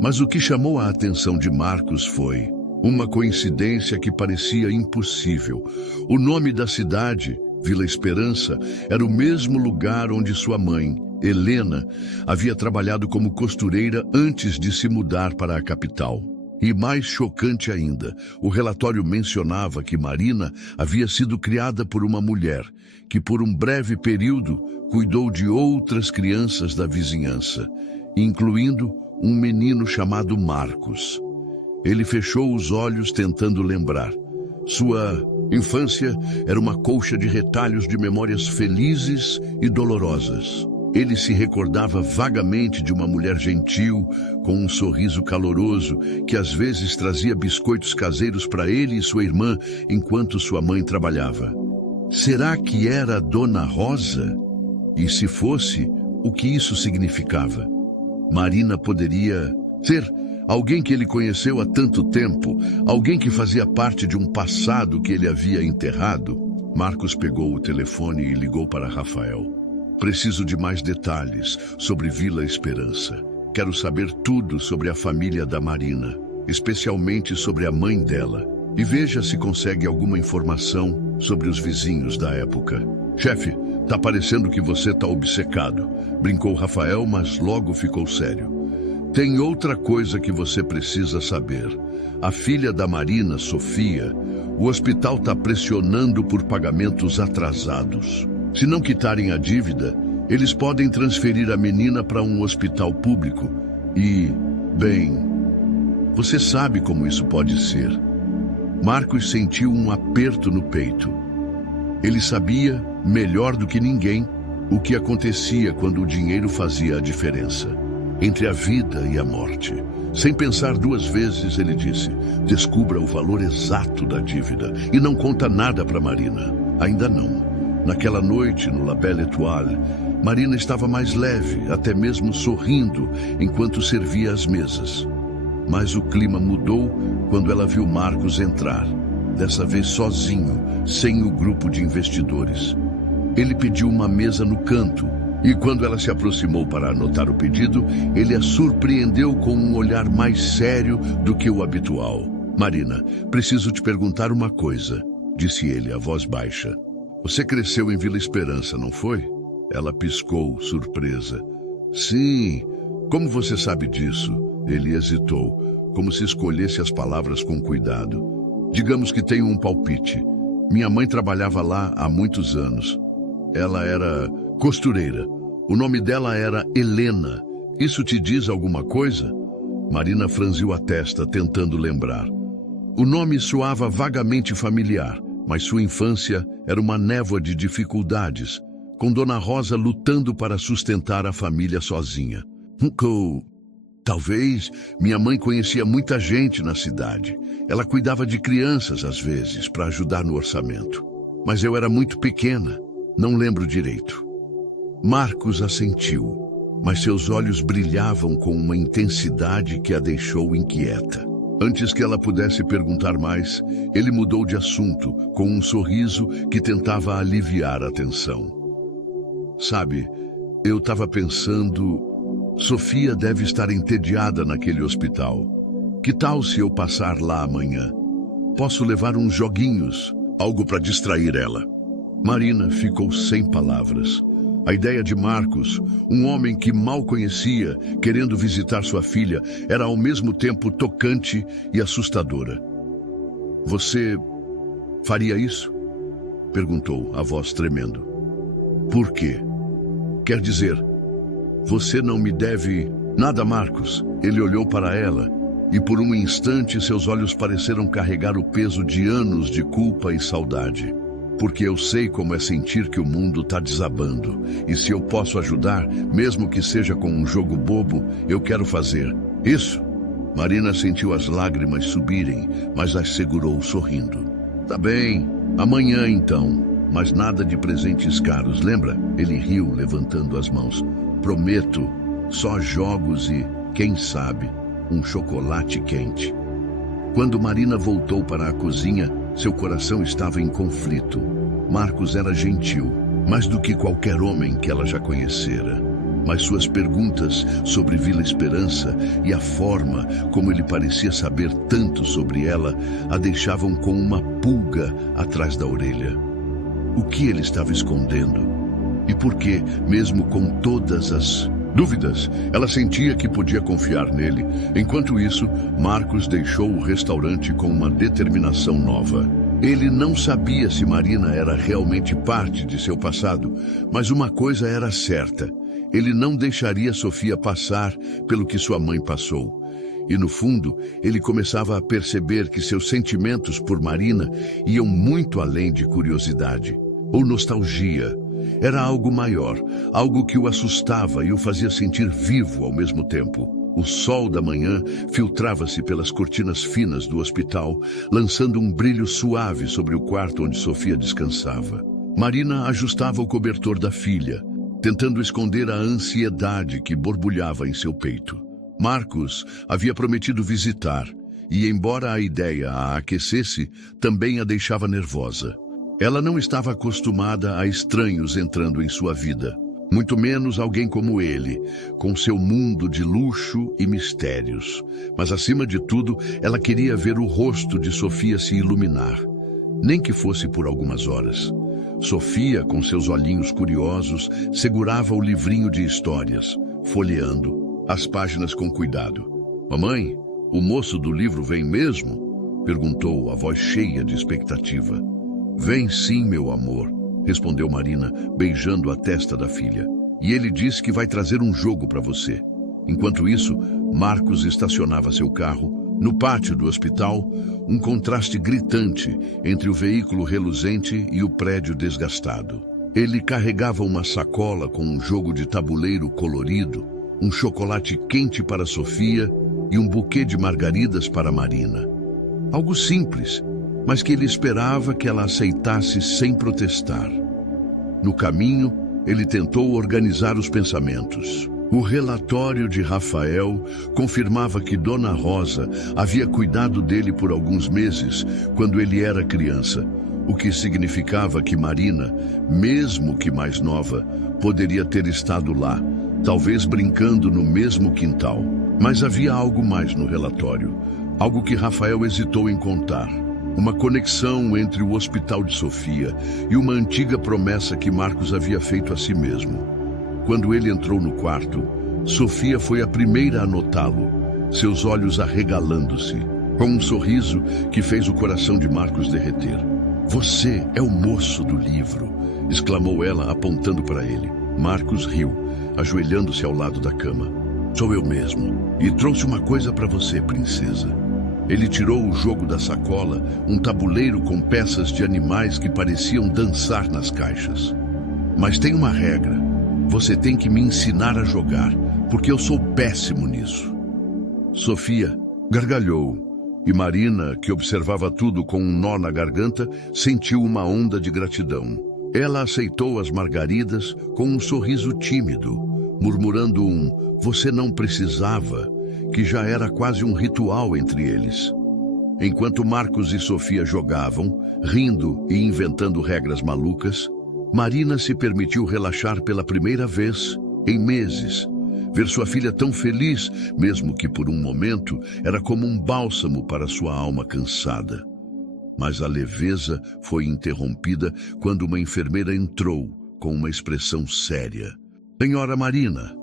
Mas o que chamou a atenção de Marcos foi uma coincidência que parecia impossível. O nome da cidade, Vila Esperança, era o mesmo lugar onde sua mãe, Helena, havia trabalhado como costureira antes de se mudar para a capital. E mais chocante ainda, o relatório mencionava que Marina havia sido criada por uma mulher que, por um breve período, cuidou de outras crianças da vizinhança, incluindo um menino chamado Marcos. Ele fechou os olhos tentando lembrar. Sua infância era uma colcha de retalhos de memórias felizes e dolorosas. Ele se recordava vagamente de uma mulher gentil, com um sorriso caloroso, que às vezes trazia biscoitos caseiros para ele e sua irmã enquanto sua mãe trabalhava. Será que era Dona Rosa? E se fosse, o que isso significava? Marina poderia ser alguém que ele conheceu há tanto tempo, alguém que fazia parte de um passado que ele havia enterrado. Marcos pegou o telefone e ligou para Rafael. Preciso de mais detalhes sobre Vila Esperança. Quero saber tudo sobre a família da Marina. especialmente sobre a mãe dela, e veja se consegue alguma informação sobre os vizinhos da época. Chefe, tá parecendo que você tá obcecado, brincou Rafael, mas logo ficou sério. Tem outra coisa que você precisa saber. A filha da Marina, Sofia, o hospital tá pressionando por pagamentos atrasados. Se não quitarem a dívida, eles podem transferir a menina para um hospital público e, bem, você sabe como isso pode ser. Marcos sentiu um aperto no peito. Ele sabia, melhor do que ninguém, o que acontecia quando o dinheiro fazia a diferença entre a vida e a morte. Sem pensar duas vezes, ele disse: descubra o valor exato da dívida e não conta nada para Marina. Ainda não. Naquela noite, no La Belle Étoile, Marina estava mais leve, até mesmo sorrindo, enquanto servia as mesas. Mas o clima mudou quando ela viu Marcos entrar, dessa vez sozinho, sem o grupo de investidores. Ele pediu uma mesa no canto, e quando ela se aproximou para anotar o pedido, ele a surpreendeu com um olhar mais sério do que o habitual. Marina, preciso te perguntar uma coisa, disse ele, a voz baixa. Você cresceu em Vila Esperança, não foi? Ela piscou, surpresa. Sim, como você sabe disso? Ele hesitou, como se escolhesse as palavras com cuidado. Digamos que tenho um palpite. Minha mãe trabalhava lá há muitos anos. Ela era costureira. O nome dela era Helena. Isso te diz alguma coisa? Marina franziu a testa, tentando lembrar. O nome soava vagamente familiar, mas sua infância era uma névoa de dificuldades, com Dona Rosa lutando para sustentar a família sozinha. Talvez minha mãe conhecia muita gente na cidade. Ela cuidava de crianças às vezes para ajudar no orçamento. Mas eu era muito pequena, não lembro direito. Marcos assentiu, mas seus olhos brilhavam com uma intensidade que a deixou inquieta. Antes que ela pudesse perguntar mais, ele mudou de assunto com um sorriso que tentava aliviar a tensão. Sabe, eu estava pensando... Sofia deve estar entediada naquele hospital. Que tal se eu passar lá amanhã? Posso levar uns joguinhos, algo para distrair ela. Marina ficou sem palavras. A ideia de Marcos, um homem que mal conhecia, querendo visitar sua filha, era ao mesmo tempo tocante e assustadora. Você faria isso? Perguntou, a voz tremendo. Por quê? Quer dizer... Você não me deve nada, Marcos. Ele olhou para ela e por um instante seus olhos pareceram carregar o peso de anos de culpa e saudade. Porque eu sei como é sentir que o mundo está desabando. E se eu posso ajudar, mesmo que seja com um jogo bobo, eu quero fazer. Isso? Marina sentiu as lágrimas subirem, mas as segurou sorrindo. Tá bem, amanhã então. Mas nada de presentes caros, lembra? Ele riu, levantando as mãos. Prometo, só jogos e, quem sabe, um chocolate quente. Quando Marina voltou para a cozinha, seu coração estava em conflito. Marcos era gentil, mais do que qualquer homem que ela já conhecera. Mas suas perguntas sobre Vila Esperança e a forma como ele parecia saber tanto sobre ela a deixavam com uma pulga atrás da orelha. O que ele estava escondendo? E por que, mesmo com todas as dúvidas, ela sentia que podia confiar nele. Enquanto isso, Marcos deixou o restaurante com uma determinação nova. Ele não sabia se Marina era realmente parte de seu passado, mas uma coisa era certa. Ele não deixaria Sofia passar pelo que sua mãe passou. E no fundo, ele começava a perceber que seus sentimentos por Marina iam muito além de curiosidade ou nostalgia. Era algo maior, algo que o assustava e o fazia sentir vivo ao mesmo tempo. O sol da manhã filtrava-se pelas cortinas finas do hospital, lançando um brilho suave sobre o quarto onde Sofia descansava. Marina ajustava o cobertor da filha, tentando esconder a ansiedade que borbulhava em seu peito. Marcos havia prometido visitar, e embora a ideia a aquecesse, também a deixava nervosa. Ela não estava acostumada a estranhos entrando em sua vida. Muito menos alguém como ele, com seu mundo de luxo e mistérios. Mas, acima de tudo, ela queria ver o rosto de Sofia se iluminar, nem que fosse por algumas horas. Sofia, com seus olhinhos curiosos, segurava o livrinho de histórias, folheando as páginas com cuidado. "Mamãe, o moço do livro vem mesmo?" perguntou a voz cheia de expectativa. "Vem sim, meu amor", respondeu Marina, beijando a testa da filha. "E ele disse que vai trazer um jogo para você." Enquanto isso, Marcos estacionava seu carro no pátio do hospital, um contraste gritante entre o veículo reluzente e o prédio desgastado. Ele carregava uma sacola com um jogo de tabuleiro colorido, um chocolate quente para Sofia e um buquê de margaridas para Marina. Algo simples, mas que ele esperava que ela aceitasse sem protestar. No caminho, ele tentou organizar os pensamentos. O relatório de Rafael confirmava que Dona Rosa havia cuidado dele por alguns meses, quando ele era criança, o que significava que Marina, mesmo que mais nova, poderia ter estado lá, talvez brincando no mesmo quintal. Mas havia algo mais no relatório, algo que Rafael hesitou em contar. Uma conexão entre o hospital de Sofia e uma antiga promessa que Marcos havia feito a si mesmo. Quando ele entrou no quarto, Sofia foi a primeira a notá-lo, seus olhos arregalando-se, com um sorriso que fez o coração de Marcos derreter. "Você é o moço do livro", exclamou ela, apontando para ele. Marcos riu, ajoelhando-se ao lado da cama. "Sou eu mesmo, e trouxe uma coisa para você, princesa." Ele tirou o jogo da sacola, um tabuleiro com peças de animais que pareciam dançar nas caixas. "Mas tem uma regra. Você tem que me ensinar a jogar, porque eu sou péssimo nisso." Sofia gargalhou, e Marina, que observava tudo com um nó na garganta, sentiu uma onda de gratidão. Ela aceitou as margaridas com um sorriso tímido, murmurando um "você não precisava", que já era quase um ritual entre eles. Enquanto Marcos e Sofia jogavam, rindo e inventando regras malucas, Marina se permitiu relaxar pela primeira vez em meses. Ver sua filha tão feliz, mesmo que por um momento, era como um bálsamo para sua alma cansada. Mas a leveza foi interrompida quando uma enfermeira entrou com uma expressão séria. "Senhora Marina,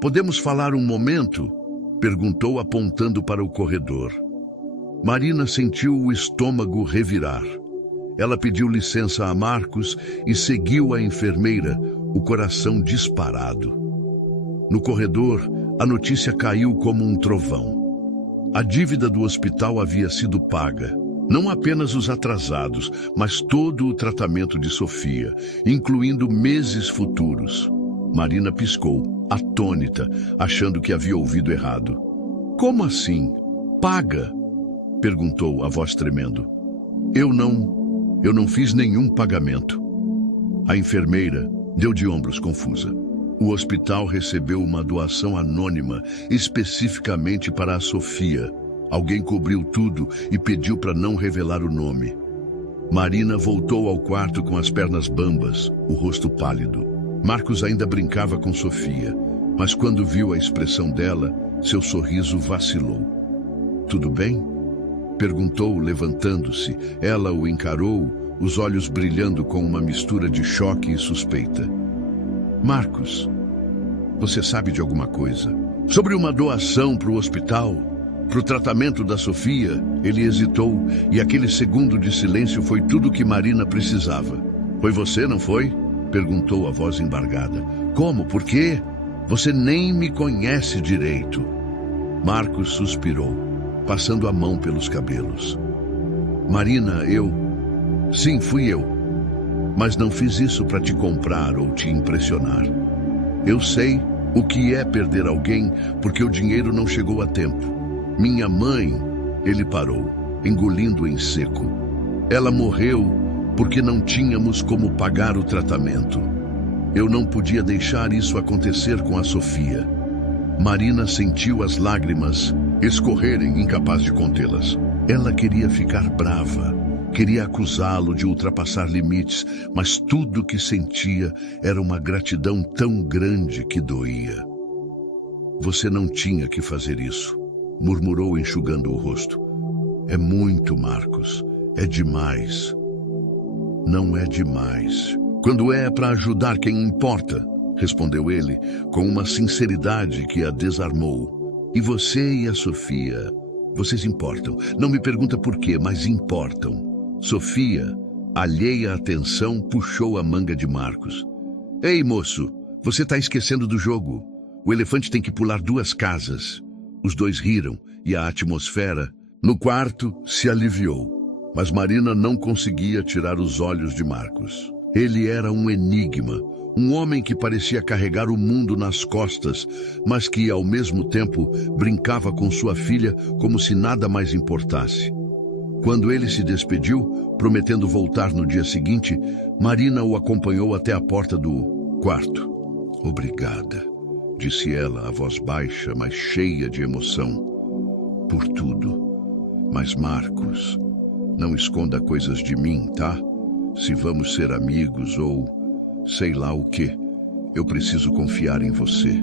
podemos falar um momento?" perguntou, apontando para o corredor. Marina sentiu o estômago revirar. Ela pediu licença a Marcos e seguiu a enfermeira, o coração disparado. No corredor, a notícia caiu como um trovão. A dívida do hospital havia sido paga. Não apenas os atrasados, mas todo o tratamento de Sofia, incluindo meses futuros. Marina piscou, atônita, achando que havia ouvido errado. "Como assim? Paga?" perguntou, a voz tremendo. Eu não fiz nenhum pagamento." A enfermeira deu de ombros confusa. O hospital recebeu uma doação anônima, especificamente para a Sofia. Alguém cobriu tudo e pediu para não revelar o nome. Marina voltou ao quarto com as pernas bambas, o rosto pálido. Marcos ainda brincava com Sofia, mas quando viu a expressão dela, seu sorriso vacilou. "Tudo bem?" perguntou, levantando-se. Ela o encarou, os olhos brilhando com uma mistura de choque e suspeita. "Marcos, você sabe de alguma coisa? Sobre uma doação para o hospital? Para o tratamento da Sofia?" Ele hesitou, e aquele segundo de silêncio foi tudo que Marina precisava. "Foi você, não foi?" perguntou a voz embargada. "Como? Por quê? Você nem me conhece direito." Marcos suspirou, passando a mão pelos cabelos. "Marina, Sim, fui eu. Mas não fiz isso para te comprar ou te impressionar. Eu sei o que é perder alguém porque o dinheiro não chegou a tempo. Minha mãe..." Ele parou, engolindo em seco. "Ela morreu porque não tínhamos como pagar o tratamento. Eu não podia deixar isso acontecer com a Sofia." Marina sentiu as lágrimas escorrerem, incapaz de contê-las. Ela queria ficar brava, Queria acusá-lo de ultrapassar limites, mas tudo o que sentia era uma gratidão tão grande que doía. Você não tinha que fazer isso, murmurou enxugando o rosto. É muito, Marcos. É demais. Não é demais. Quando é para ajudar quem importa, respondeu ele, com uma sinceridade que a desarmou. E você e a Sofia, vocês importam. Não me pergunta por quê, mas importam. Sofia, alheia à atenção, puxou a manga de Marcos. Ei, moço, você está esquecendo do jogo. O elefante tem que pular 2 casas. Os dois riram e a atmosfera no quarto se aliviou. Mas Marina não conseguia tirar os olhos de Marcos. Ele era um enigma, um homem que parecia carregar o mundo nas costas, mas que, ao mesmo tempo, brincava com sua filha como se nada mais importasse. Quando ele se despediu, prometendo voltar no dia seguinte, Marina o acompanhou até a porta do quarto. Obrigada, disse ela, a voz baixa, mas cheia de emoção. Por tudo. Mas, Marcos, não esconda coisas de mim, tá? Se vamos ser amigos ou sei lá o quê, eu preciso confiar em você.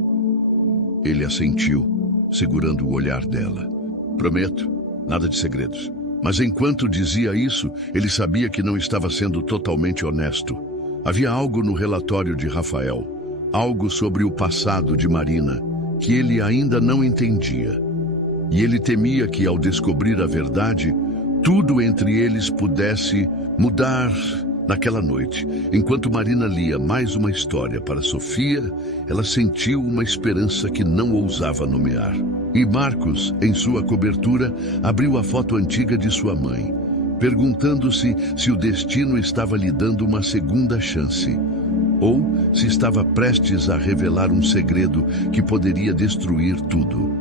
Ele assentiu, segurando o olhar dela. Prometo, nada de segredos. Mas enquanto dizia isso, ele sabia que não estava sendo totalmente honesto. Havia algo no relatório de Rafael, algo sobre o passado de Marina, que ele ainda não entendia. E ele temia que, ao descobrir a verdade, tudo entre eles pudesse mudar naquela noite. Enquanto Marina lia mais uma história para Sofia, ela sentiu uma esperança que não ousava nomear. E Marcos, em sua cobertura, abriu a foto antiga de sua mãe, perguntando-se se o destino estava lhe dando uma segunda chance, ou se estava prestes a revelar um segredo que poderia destruir tudo.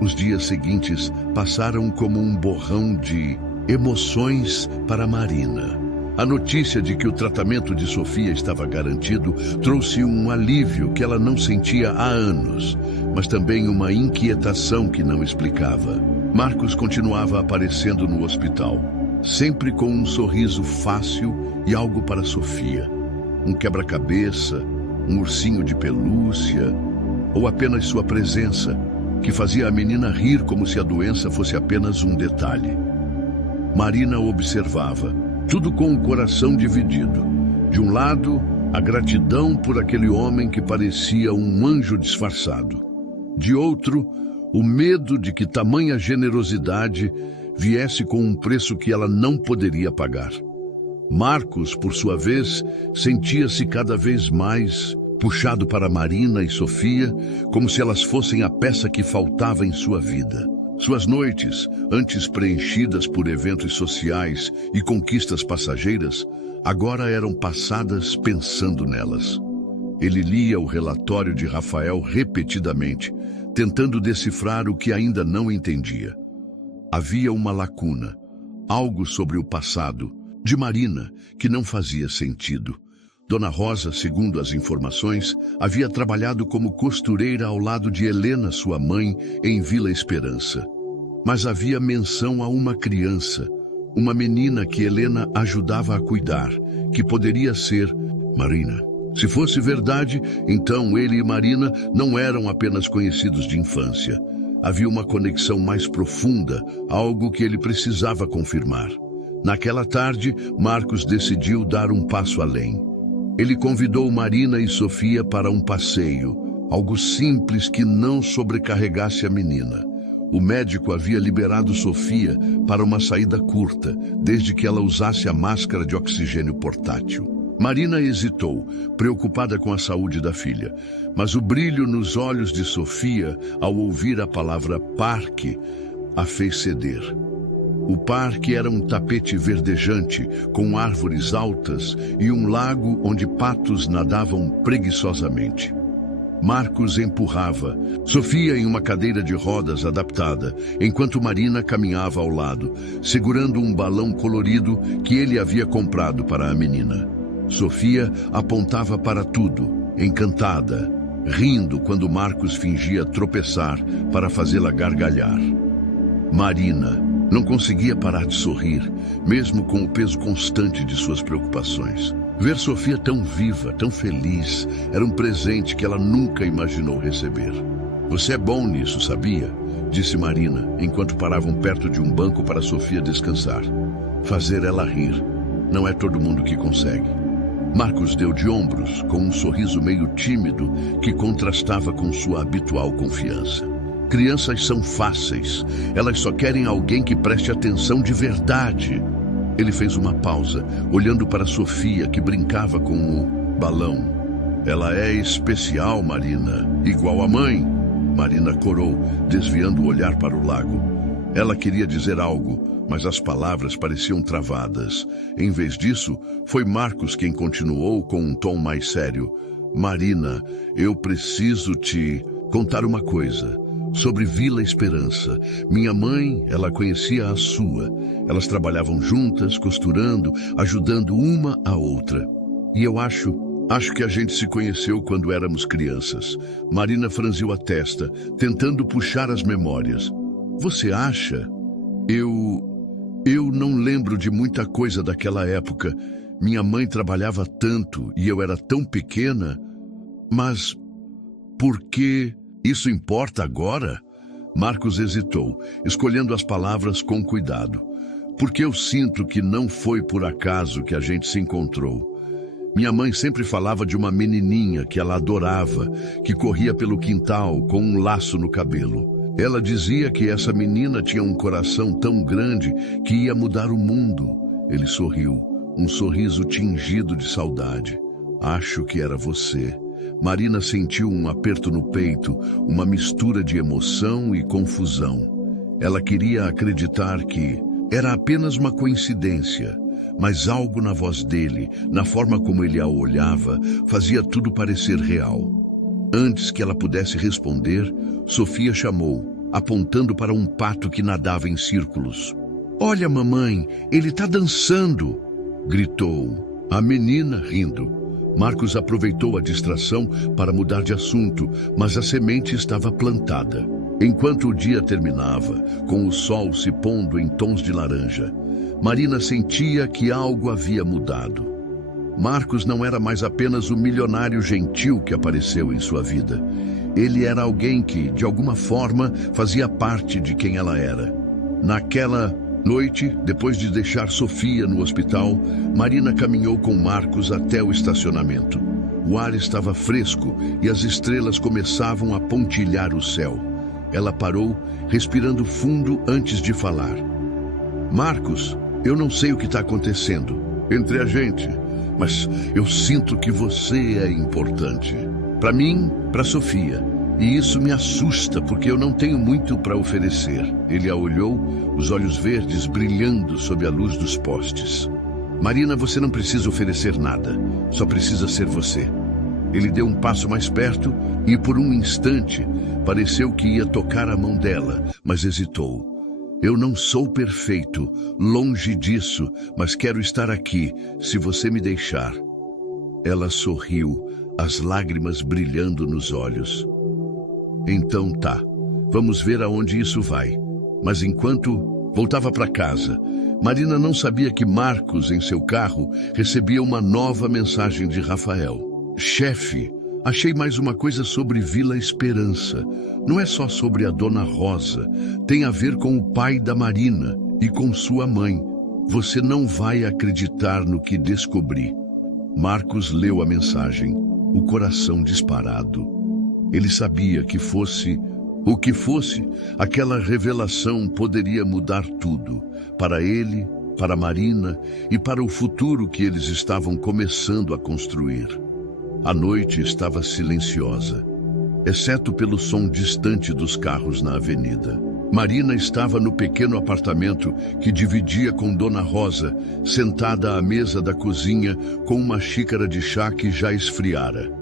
Os dias seguintes passaram como um borrão de emoções para Marina. A notícia de que o tratamento de Sofia estava garantido trouxe um alívio que ela não sentia há anos, mas também uma inquietação que não explicava. Marcos continuava aparecendo no hospital, sempre com um sorriso fácil e algo para Sofia. Um quebra-cabeça, um ursinho de pelúcia, ou apenas sua presença, que fazia a menina rir como se a doença fosse apenas um detalhe. Marina observava, tudo com o coração dividido. De um lado, a gratidão por aquele homem que parecia um anjo disfarçado. De outro, o medo de que tamanha generosidade viesse com um preço que ela não poderia pagar. Marcos, por sua vez, sentia-se cada vez mais puxado para Marina e Sofia, como se elas fossem a peça que faltava em sua vida. Suas noites, antes preenchidas por eventos sociais e conquistas passageiras, agora eram passadas pensando nelas. Ele lia o relatório de Rafael repetidamente, tentando decifrar o que ainda não entendia. Havia uma lacuna, algo sobre o passado de Marina que não fazia sentido. Dona Rosa, segundo as informações, havia trabalhado como costureira ao lado de Helena, sua mãe, em Vila Esperança. Mas havia menção a uma criança, uma menina que Helena ajudava a cuidar, que poderia ser Marina. Se fosse verdade, então ele e Marina não eram apenas conhecidos de infância. Havia uma conexão mais profunda, algo que ele precisava confirmar. Naquela tarde, Marcos decidiu dar um passo além. Ele convidou Marina e Sofia para um passeio, algo simples que não sobrecarregasse a menina. O médico havia liberado Sofia para uma saída curta, desde que ela usasse a máscara de oxigênio portátil. Marina hesitou, preocupada com a saúde da filha, mas o brilho nos olhos de Sofia, ao ouvir a palavra parque, a fez ceder. O parque era um tapete verdejante, com árvores altas e um lago onde patos nadavam preguiçosamente. Marcos empurrava, Sofia em uma cadeira de rodas adaptada, enquanto Marina caminhava ao lado, segurando um balão colorido que ele havia comprado para a menina. Sofia apontava para tudo, encantada, rindo quando Marcos fingia tropeçar para fazê-la gargalhar. Marina, Não conseguia parar de sorrir, mesmo com o peso constante de suas preocupações. Ver Sofia tão viva, tão feliz, era um presente que ela nunca imaginou receber. Você é bom nisso, sabia? Disse Marina, enquanto paravam perto de um banco para Sofia descansar. Fazer ela rir. Não é todo mundo que consegue. Marcos deu de ombros, com um sorriso meio tímido que contrastava com sua habitual confiança. Crianças são fáceis. Elas só querem alguém que preste atenção de verdade. Ele fez uma pausa, olhando para Sofia, que brincava com o balão. Ela é especial, Marina. Igual a mãe. Marina corou, desviando o olhar para o lago. Ela queria dizer algo, mas as palavras pareciam travadas. Em vez disso, foi Marcos quem continuou com um tom mais sério. Marina, eu preciso te contar uma coisa. Sobre Vila Esperança. Minha mãe, ela conhecia a sua. Elas trabalhavam juntas, costurando, ajudando uma a outra. E eu acho que a gente se conheceu quando éramos crianças. Marina franziu a testa, tentando puxar as memórias. Você acha? Eu não lembro de muita coisa daquela época. Minha mãe trabalhava tanto e eu era tão pequena. Mas por que isso importa agora? Marcos hesitou, escolhendo as palavras com cuidado. Porque eu sinto que não foi por acaso que a gente se encontrou. Minha mãe sempre falava de uma menininha que ela adorava, que corria pelo quintal com um laço no cabelo. Ela dizia que essa menina tinha um coração tão grande que ia mudar o mundo. Ele sorriu, um sorriso tingido de saudade. Acho que era você. Marina sentiu um aperto no peito, uma mistura de emoção e confusão. Ela queria acreditar que era apenas uma coincidência, mas algo na voz dele, na forma como ele a olhava, fazia tudo parecer real. Antes que ela pudesse responder, Sofia chamou, apontando para um pato que nadava em círculos. "Olha, mamãe, ele está dançando!" gritou a menina, rindo. Marcos aproveitou a distração para mudar de assunto, mas a semente estava plantada. Enquanto o dia terminava, com o sol se pondo em tons de laranja, Marina sentia que algo havia mudado. Marcos não era mais apenas o milionário gentil que apareceu em sua vida. Ele era alguém que, de alguma forma, fazia parte de quem ela era. Naquela noite, depois de deixar Sofia no hospital, Marina caminhou com Marcos até o estacionamento. O ar estava fresco e as estrelas começavam a pontilhar o céu. Ela parou, respirando fundo antes de falar. "Marcos, eu não sei o que está acontecendo entre a gente, mas eu sinto que você é importante. Para mim, para Sofia. E isso me assusta, porque eu não tenho muito para oferecer." Ele a olhou, os olhos verdes brilhando sob a luz dos postes. "Marina, você não precisa oferecer nada. Só precisa ser você." Ele deu um passo mais perto e, por um instante, pareceu que ia tocar a mão dela, mas hesitou. "Eu não sou perfeito, longe disso, mas quero estar aqui, se você me deixar." Ela sorriu, as lágrimas brilhando nos olhos. "Então tá, vamos ver aonde isso vai." Mas enquanto voltava para casa, Marina não sabia que Marcos, em seu carro, recebia uma nova mensagem de Rafael. "Chefe, achei mais uma coisa sobre Vila Esperança. Não é só sobre a Dona Rosa. Tem a ver com o pai da Marina e com sua mãe. Você não vai acreditar no que descobri." Marcos leu a mensagem, o coração disparado. Ele sabia que fosse o que fosse, aquela revelação poderia mudar tudo, para ele, para Marina e para o futuro que eles estavam começando a construir. A noite estava silenciosa, exceto pelo som distante dos carros na avenida. Marina estava no pequeno apartamento que dividia com Dona Rosa, sentada à mesa da cozinha com uma xícara de chá que já esfriara.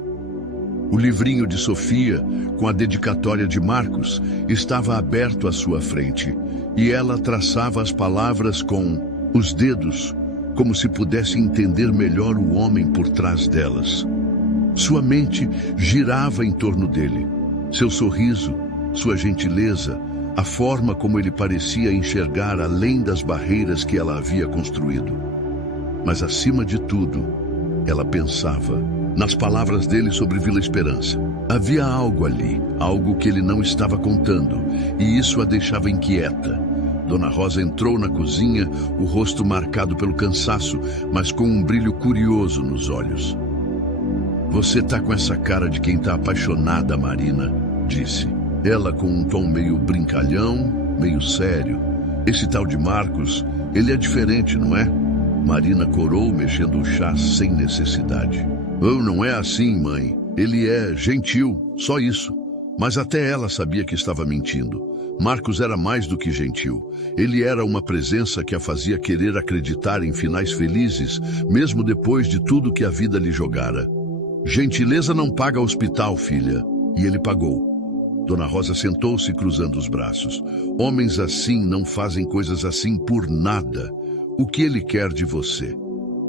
O livrinho de Sofia, com a dedicatória de Marcos, estava aberto à sua frente, e ela traçava as palavras com os dedos, como se pudesse entender melhor o homem por trás delas. Sua mente girava em torno dele. Seu sorriso, sua gentileza, a forma como ele parecia enxergar além das barreiras que ela havia construído. Mas, acima de tudo, ela pensava nas palavras dele sobre Vila Esperança. Havia algo ali, algo que ele não estava contando, e isso a deixava inquieta. Dona Rosa entrou na cozinha, o rosto marcado pelo cansaço, mas com um brilho curioso nos olhos. "Você tá com essa cara de quem tá apaixonada, Marina", disse. Ela com um tom meio brincalhão, meio sério. "Esse tal de Marcos, ele é diferente, não é?" Marina corou, mexendo o chá sem necessidade. "Oh, não é assim, mãe. Ele é gentil, só isso." Mas até ela sabia que estava mentindo. Marcos era mais do que gentil. Ele era uma presença que a fazia querer acreditar em finais felizes, mesmo depois de tudo que a vida lhe jogara. "Gentileza não paga hospital, filha." E ele pagou. Dona Rosa sentou-se cruzando os braços. "Homens assim não fazem coisas assim por nada. O que ele quer de você?"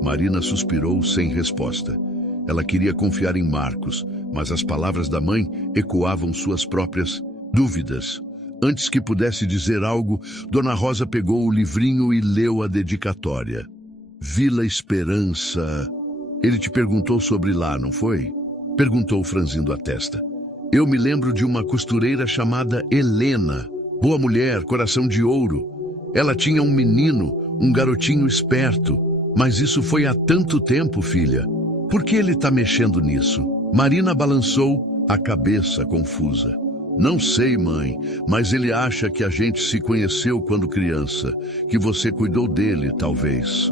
Marina suspirou sem resposta. Ela queria confiar em Marcos, mas as palavras da mãe ecoavam suas próprias dúvidas. Antes que pudesse dizer algo, Dona Rosa pegou o livrinho e leu a dedicatória. "Vila Esperança. Ele te perguntou sobre lá, não foi?" Perguntou, franzindo a testa. "Eu me lembro de uma costureira chamada Helena. Boa mulher, coração de ouro. Ela tinha um menino, um garotinho esperto. Mas isso foi há tanto tempo, filha. Por que ele está mexendo nisso?" Marina balançou a cabeça, confusa. "Não sei, mãe, mas ele acha que a gente se conheceu quando criança, que você cuidou dele, talvez."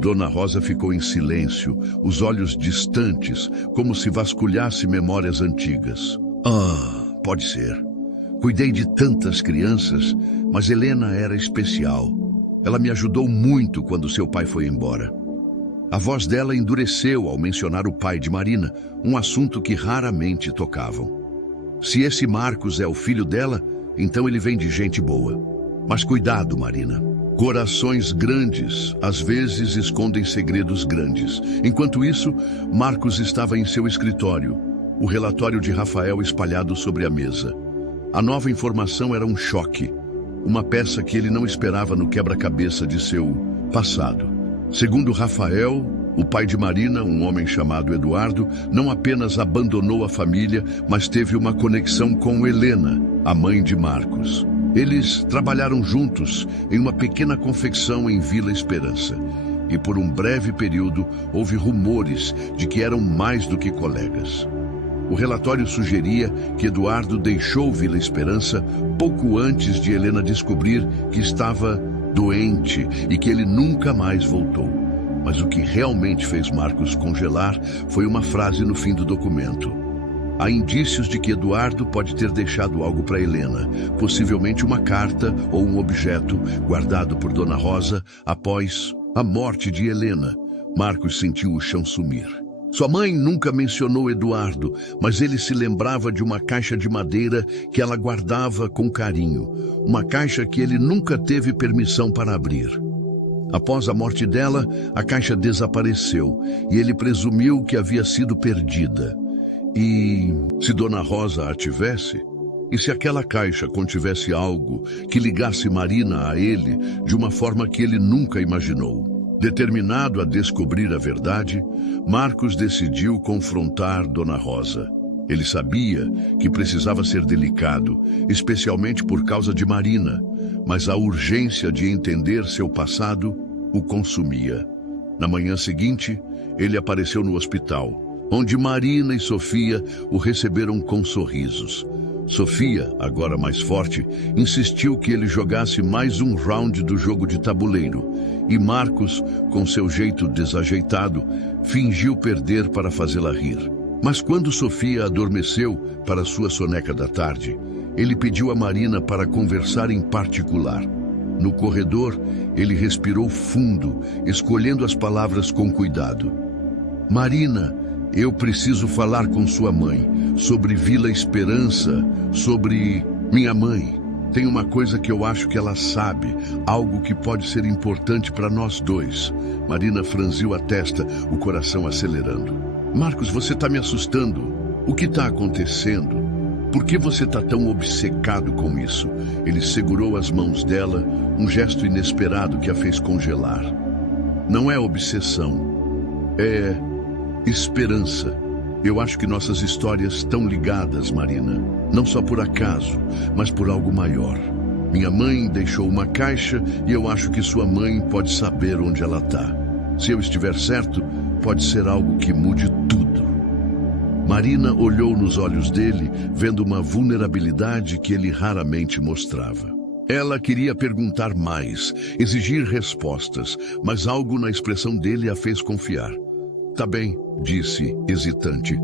Dona Rosa ficou em silêncio, os olhos distantes, como se vasculhasse memórias antigas. "Ah, pode ser. Cuidei de tantas crianças, mas Helena era especial. Ela me ajudou muito quando seu pai foi embora." A voz dela endureceu ao mencionar o pai de Marina, um assunto que raramente tocavam. "Se esse Marcos é o filho dela, então ele vem de gente boa. Mas cuidado, Marina. Corações grandes, às vezes, escondem segredos grandes." Enquanto isso, Marcos estava em seu escritório, o relatório de Rafael espalhado sobre a mesa. A nova informação era um choque, uma peça que ele não esperava no quebra-cabeça de seu passado. Segundo Rafael, o pai de Marina, um homem chamado Eduardo, não apenas abandonou a família, mas teve uma conexão com Helena, a mãe de Marcos. Eles trabalharam juntos em uma pequena confecção em Vila Esperança. E por um breve período houve rumores de que eram mais do que colegas. O relatório sugeria que Eduardo deixou Vila Esperança pouco antes de Helena descobrir que estava doente e que ele nunca mais voltou. Mas o que realmente fez Marcos congelar foi uma frase no fim do documento. Há indícios de que Eduardo pode ter deixado algo para Helena, possivelmente uma carta ou um objeto guardado por Dona Rosa após a morte de Helena. Marcos sentiu o chão sumir. Sua mãe nunca mencionou Eduardo, mas ele se lembrava de uma caixa de madeira que ela guardava com carinho, uma caixa que ele nunca teve permissão para abrir. Após a morte dela, a caixa desapareceu e ele presumiu que havia sido perdida. E se Dona Rosa a tivesse? E se aquela caixa contivesse algo que ligasse Marina a ele de uma forma que ele nunca imaginou? Determinado a descobrir a verdade, Marcos decidiu confrontar Dona Rosa. Ele sabia que precisava ser delicado, especialmente por causa de Marina, mas a urgência de entender seu passado o consumia. Na manhã seguinte, ele apareceu no hospital, onde Marina e Sofia o receberam com sorrisos. Sofia, agora mais forte, insistiu que ele jogasse mais um round do jogo de tabuleiro, e Marcos, com seu jeito desajeitado, fingiu perder para fazê-la rir. Mas quando Sofia adormeceu para sua soneca da tarde, ele pediu a Marina para conversar em particular. No corredor, ele respirou fundo, escolhendo as palavras com cuidado. "Marina, eu preciso falar com sua mãe sobre Vila Esperança, sobre minha mãe. Tem uma coisa que eu acho que ela sabe, algo que pode ser importante para nós dois." Marina franziu a testa, o coração acelerando. "Marcos, você está me assustando. O que está acontecendo?" Por que você está tão obcecado com isso? Ele segurou as mãos dela, um gesto inesperado que a fez congelar. Não é obsessão, é esperança. Eu acho que nossas histórias estão ligadas, Marina. Não só por acaso, mas por algo maior. Minha mãe deixou uma caixa e eu acho que sua mãe pode saber onde ela está. Se eu estiver certo, pode ser algo que mude tudo. Marina olhou nos olhos dele, vendo uma vulnerabilidade que ele raramente mostrava. Ela queria perguntar mais, exigir respostas, mas algo na expressão dele a fez confiar. Tá bem, disse, hesitante.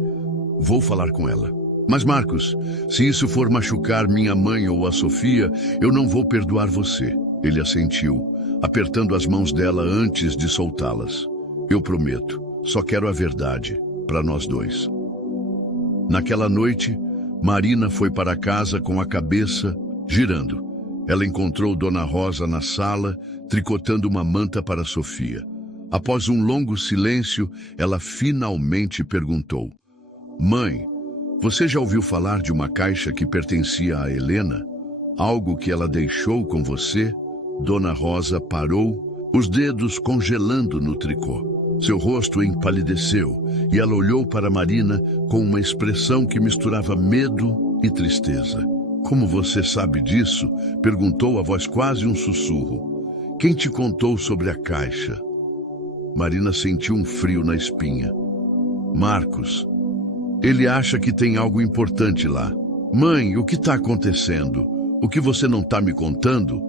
Vou falar com ela. Mas, Marcos, se isso for machucar minha mãe ou a Sofia, eu não vou perdoar você. Ele assentiu, apertando as mãos dela antes de soltá-las. Eu prometo, só quero a verdade, para nós dois. Naquela noite, Marina foi para casa com a cabeça girando. Ela encontrou Dona Rosa na sala, tricotando uma manta para Sofia. Após um longo silêncio, ela finalmente perguntou: Mãe, você já ouviu falar de uma caixa que pertencia a Helena? Algo que ela deixou com você? Dona Rosa parou, os dedos congelando no tricô. Seu rosto empalideceu e ela olhou para Marina com uma expressão que misturava medo e tristeza. Como você sabe disso? Perguntou a voz quase um sussurro. Quem te contou sobre a caixa? Marina sentiu um frio na espinha. Marcos. Ele acha que tem algo importante lá. Mãe, o que está acontecendo? O que você não está me contando?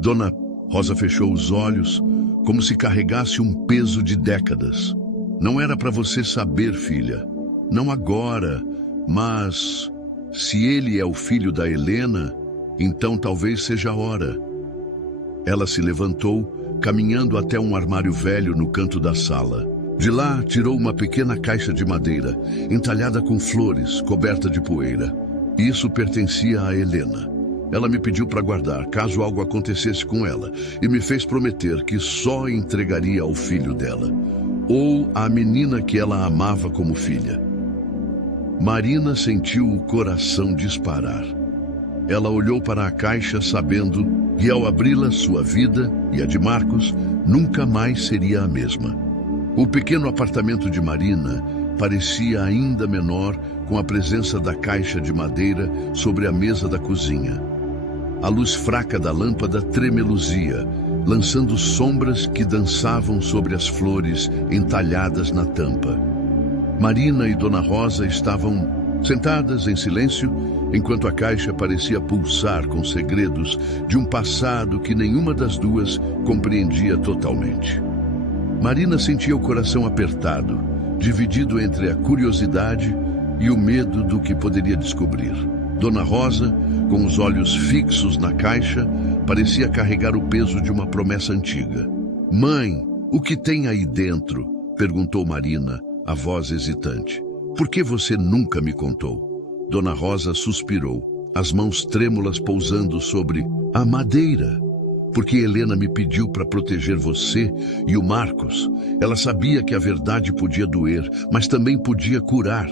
Dona Rosa fechou os olhos, como se carregasse um peso de décadas. Não era para você saber, filha. Não agora, mas se ele é o filho da Helena, então talvez seja a hora. Ela se levantou, caminhando até um armário velho no canto da sala. De lá, tirou uma pequena caixa de madeira, entalhada com flores, coberta de poeira. Isso pertencia a Helena. Ela me pediu para guardar, caso algo acontecesse com ela, e me fez prometer que só entregaria ao filho dela, ou à menina que ela amava como filha. Marina sentiu o coração disparar. Ela olhou para a caixa sabendo que ao abri-la sua vida e a de Marcos nunca mais seria a mesma. O pequeno apartamento de Marina parecia ainda menor com a presença da caixa de madeira sobre a mesa da cozinha. A luz fraca da lâmpada tremeluzia, lançando sombras que dançavam sobre as flores entalhadas na tampa. Marina e Dona Rosa estavam sentadas em silêncio, enquanto a caixa parecia pulsar com segredos de um passado que nenhuma das duas compreendia totalmente. Marina sentia o coração apertado, dividido entre a curiosidade e o medo do que poderia descobrir. Dona Rosa, com os olhos fixos na caixa, parecia carregar o peso de uma promessa antiga. Mãe, o que tem aí dentro? Perguntou Marina, a voz hesitante. Por que você nunca me contou? Dona Rosa suspirou, as mãos trêmulas pousando sobre a madeira. Porque Helena me pediu para proteger você e o Marcos. Ela sabia que a verdade podia doer, mas também podia curar.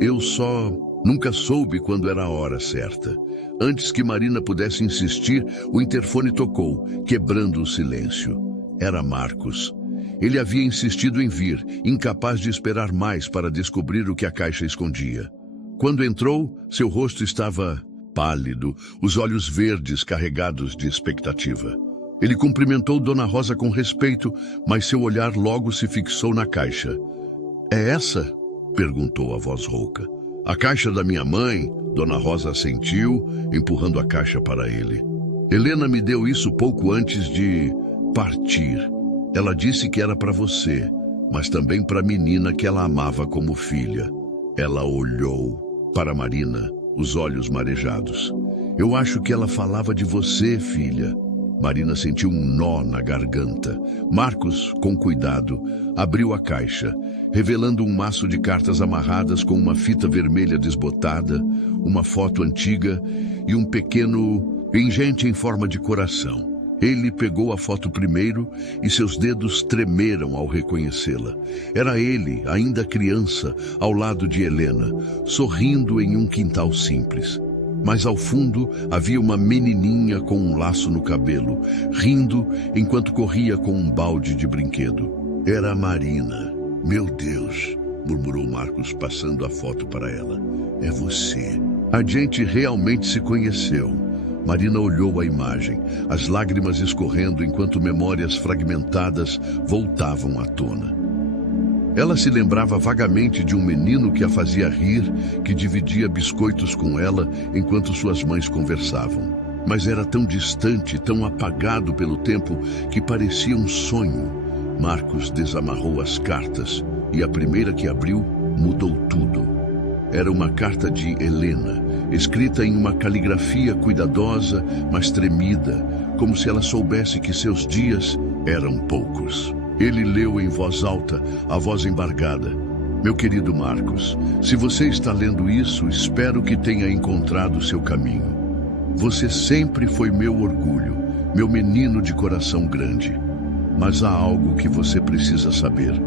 Eu só nunca soube quando era a hora certa. Antes que Marina pudesse insistir, o interfone tocou, quebrando o silêncio. Era Marcos. Ele havia insistido em vir, incapaz de esperar mais para descobrir o que a caixa escondia. Quando entrou, seu rosto estava pálido, os olhos verdes carregados de expectativa. Ele cumprimentou Dona Rosa com respeito, mas seu olhar logo se fixou na caixa. É essa? Perguntou a voz rouca. A caixa da minha mãe? Dona Rosa assentiu, empurrando a caixa para ele. Helena me deu isso pouco antes de partir. Ela disse que era para você, mas também para a menina que ela amava como filha. Ela olhou para Marina, os olhos marejados. Eu acho que ela falava de você, filha. Marina sentiu um nó na garganta. Marcos, com cuidado, abriu a caixa, revelando um maço de cartas amarradas com uma fita vermelha desbotada, uma foto antiga e um pequeno pingente em forma de coração. Ele pegou a foto primeiro e seus dedos tremeram ao reconhecê-la. Era ele, ainda criança, ao lado de Helena, sorrindo em um quintal simples. Mas ao fundo havia uma menininha com um laço no cabelo, rindo enquanto corria com um balde de brinquedo. Era a Marina. Meu Deus, murmurou Marcos, passando a foto para ela. É você. A gente realmente se conheceu. Marina olhou a imagem, as lágrimas escorrendo enquanto memórias fragmentadas voltavam à tona. Ela se lembrava vagamente de um menino que a fazia rir, que dividia biscoitos com ela enquanto suas mães conversavam. Mas era tão distante, tão apagado pelo tempo, que parecia um sonho. Marcos desamarrou as cartas e a primeira que abriu mudou tudo. Era uma carta de Helena, escrita em uma caligrafia cuidadosa, mas tremida, como se ela soubesse que seus dias eram poucos. Ele leu em voz alta, a voz embargada. Meu querido Marcos, se você está lendo isso, espero que tenha encontrado seu caminho. Você sempre foi meu orgulho, meu menino de coração grande. Mas há algo que você precisa saber.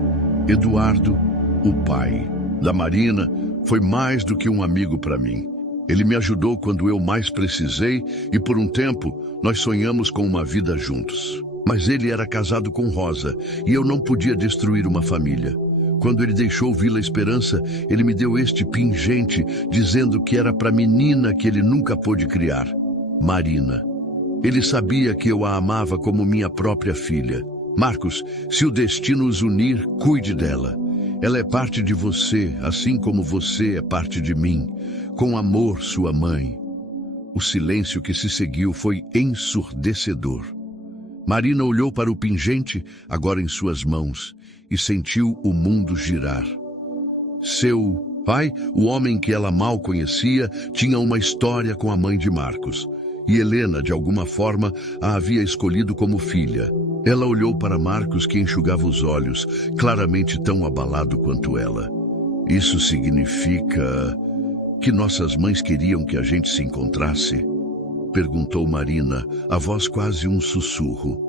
Eduardo, o pai da Marina, foi mais do que um amigo para mim. Ele me ajudou quando eu mais precisei e por um tempo nós sonhamos com uma vida juntos. Mas ele era casado com Rosa e eu não podia destruir uma família. Quando ele deixou Vila Esperança, ele me deu este pingente, dizendo que era para a menina que ele nunca pôde criar, Marina. Ele sabia que eu a amava como minha própria filha. Marcos, se o destino os unir, cuide dela. Ela é parte de você, assim como você é parte de mim. Com amor, sua mãe. O silêncio que se seguiu foi ensurdecedor. Marina olhou para o pingente, agora em suas mãos, e sentiu o mundo girar. Seu pai, o homem que ela mal conhecia, tinha uma história com a mãe de Marcos. E Helena, de alguma forma, a havia escolhido como filha. Ela olhou para Marcos, que enxugava os olhos, claramente tão abalado quanto ela. Isso significa que nossas mães queriam que a gente se encontrasse? Perguntou Marina, a voz quase um sussurro.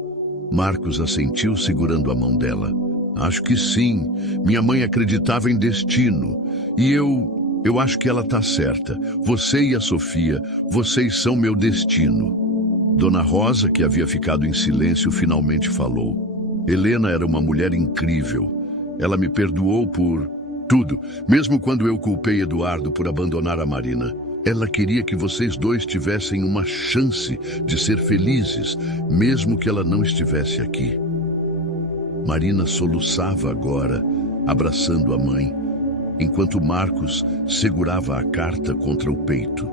Marcos assentiu, segurando a mão dela. Acho que sim. Minha mãe acreditava em destino. E eu acho que ela está certa. Você e a Sofia, vocês são meu destino. Dona Rosa, que havia ficado em silêncio, finalmente falou. Helena era uma mulher incrível. Ela me perdoou por tudo, mesmo quando eu culpei Eduardo por abandonar a Marina. Ela queria que vocês dois tivessem uma chance de ser felizes, mesmo que ela não estivesse aqui. Marina soluçava agora, abraçando a mãe, enquanto Marcos segurava a carta contra o peito.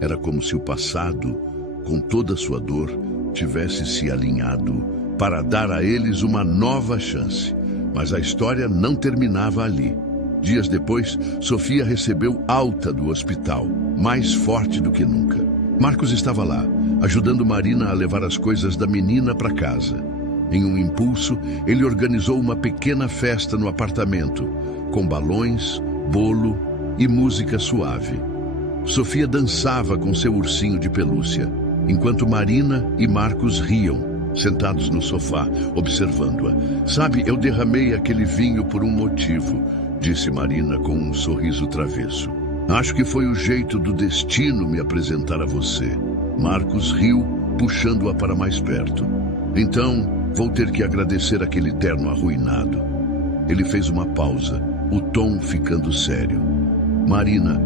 Era como se o passado, com toda sua dor, tivesse se alinhado para dar a eles uma nova chance. Mas a história não terminava ali. Dias depois, Sofia recebeu alta do hospital, mais forte do que nunca. Marcos estava lá, ajudando Marina a levar as coisas da menina para casa. Em um impulso, ele organizou uma pequena festa no apartamento, com balões, bolo e música suave. Sofia dançava com seu ursinho de pelúcia, enquanto Marina e Marcos riam, sentados no sofá, observando-a. Sabe, eu derramei aquele vinho por um motivo, disse Marina com um sorriso travesso. Acho que foi o jeito do destino me apresentar a você. Marcos riu, puxando-a para mais perto. Então, vou ter que agradecer aquele terno arruinado. Ele fez uma pausa, o tom ficando sério. Marina,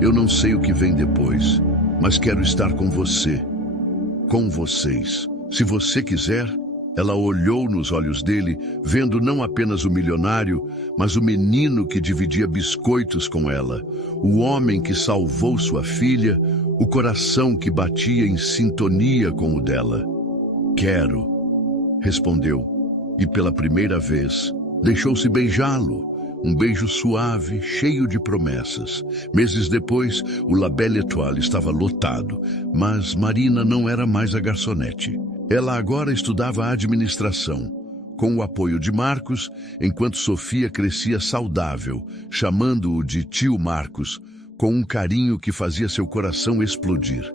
eu não sei o que vem depois, mas quero estar com você. Com vocês. Se você quiser. Ela olhou nos olhos dele, vendo não apenas o milionário, mas o menino que dividia biscoitos com ela, o homem que salvou sua filha, o coração que batia em sintonia com o dela. Quero, respondeu, e pela primeira vez deixou-se beijá-lo, um beijo suave, cheio de promessas. Meses depois, o La Belle Étoile estava lotado, mas Marina não era mais a garçonete. Ela agora estudava administração, com o apoio de Marcos, enquanto Sofia crescia saudável, chamando-o de tio Marcos, com um carinho que fazia seu coração explodir.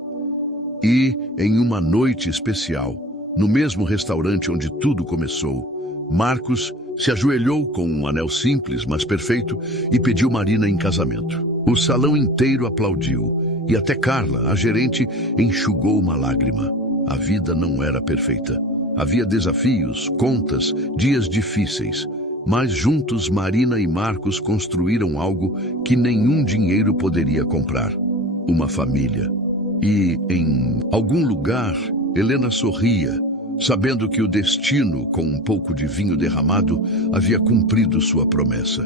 E, em uma noite especial, no mesmo restaurante onde tudo começou, Marcos se ajoelhou com um anel simples, mas perfeito, e pediu Marina em casamento. O salão inteiro aplaudiu, E até Carla, a gerente, enxugou uma lágrima. A vida não era perfeita. Havia desafios, contas, dias difíceis. Mas juntos, Marina e Marcos construíram algo que nenhum dinheiro poderia comprar. Uma família. E, em algum lugar, Helena sorria, sabendo que o destino, com um pouco de vinho derramado, havia cumprido sua promessa.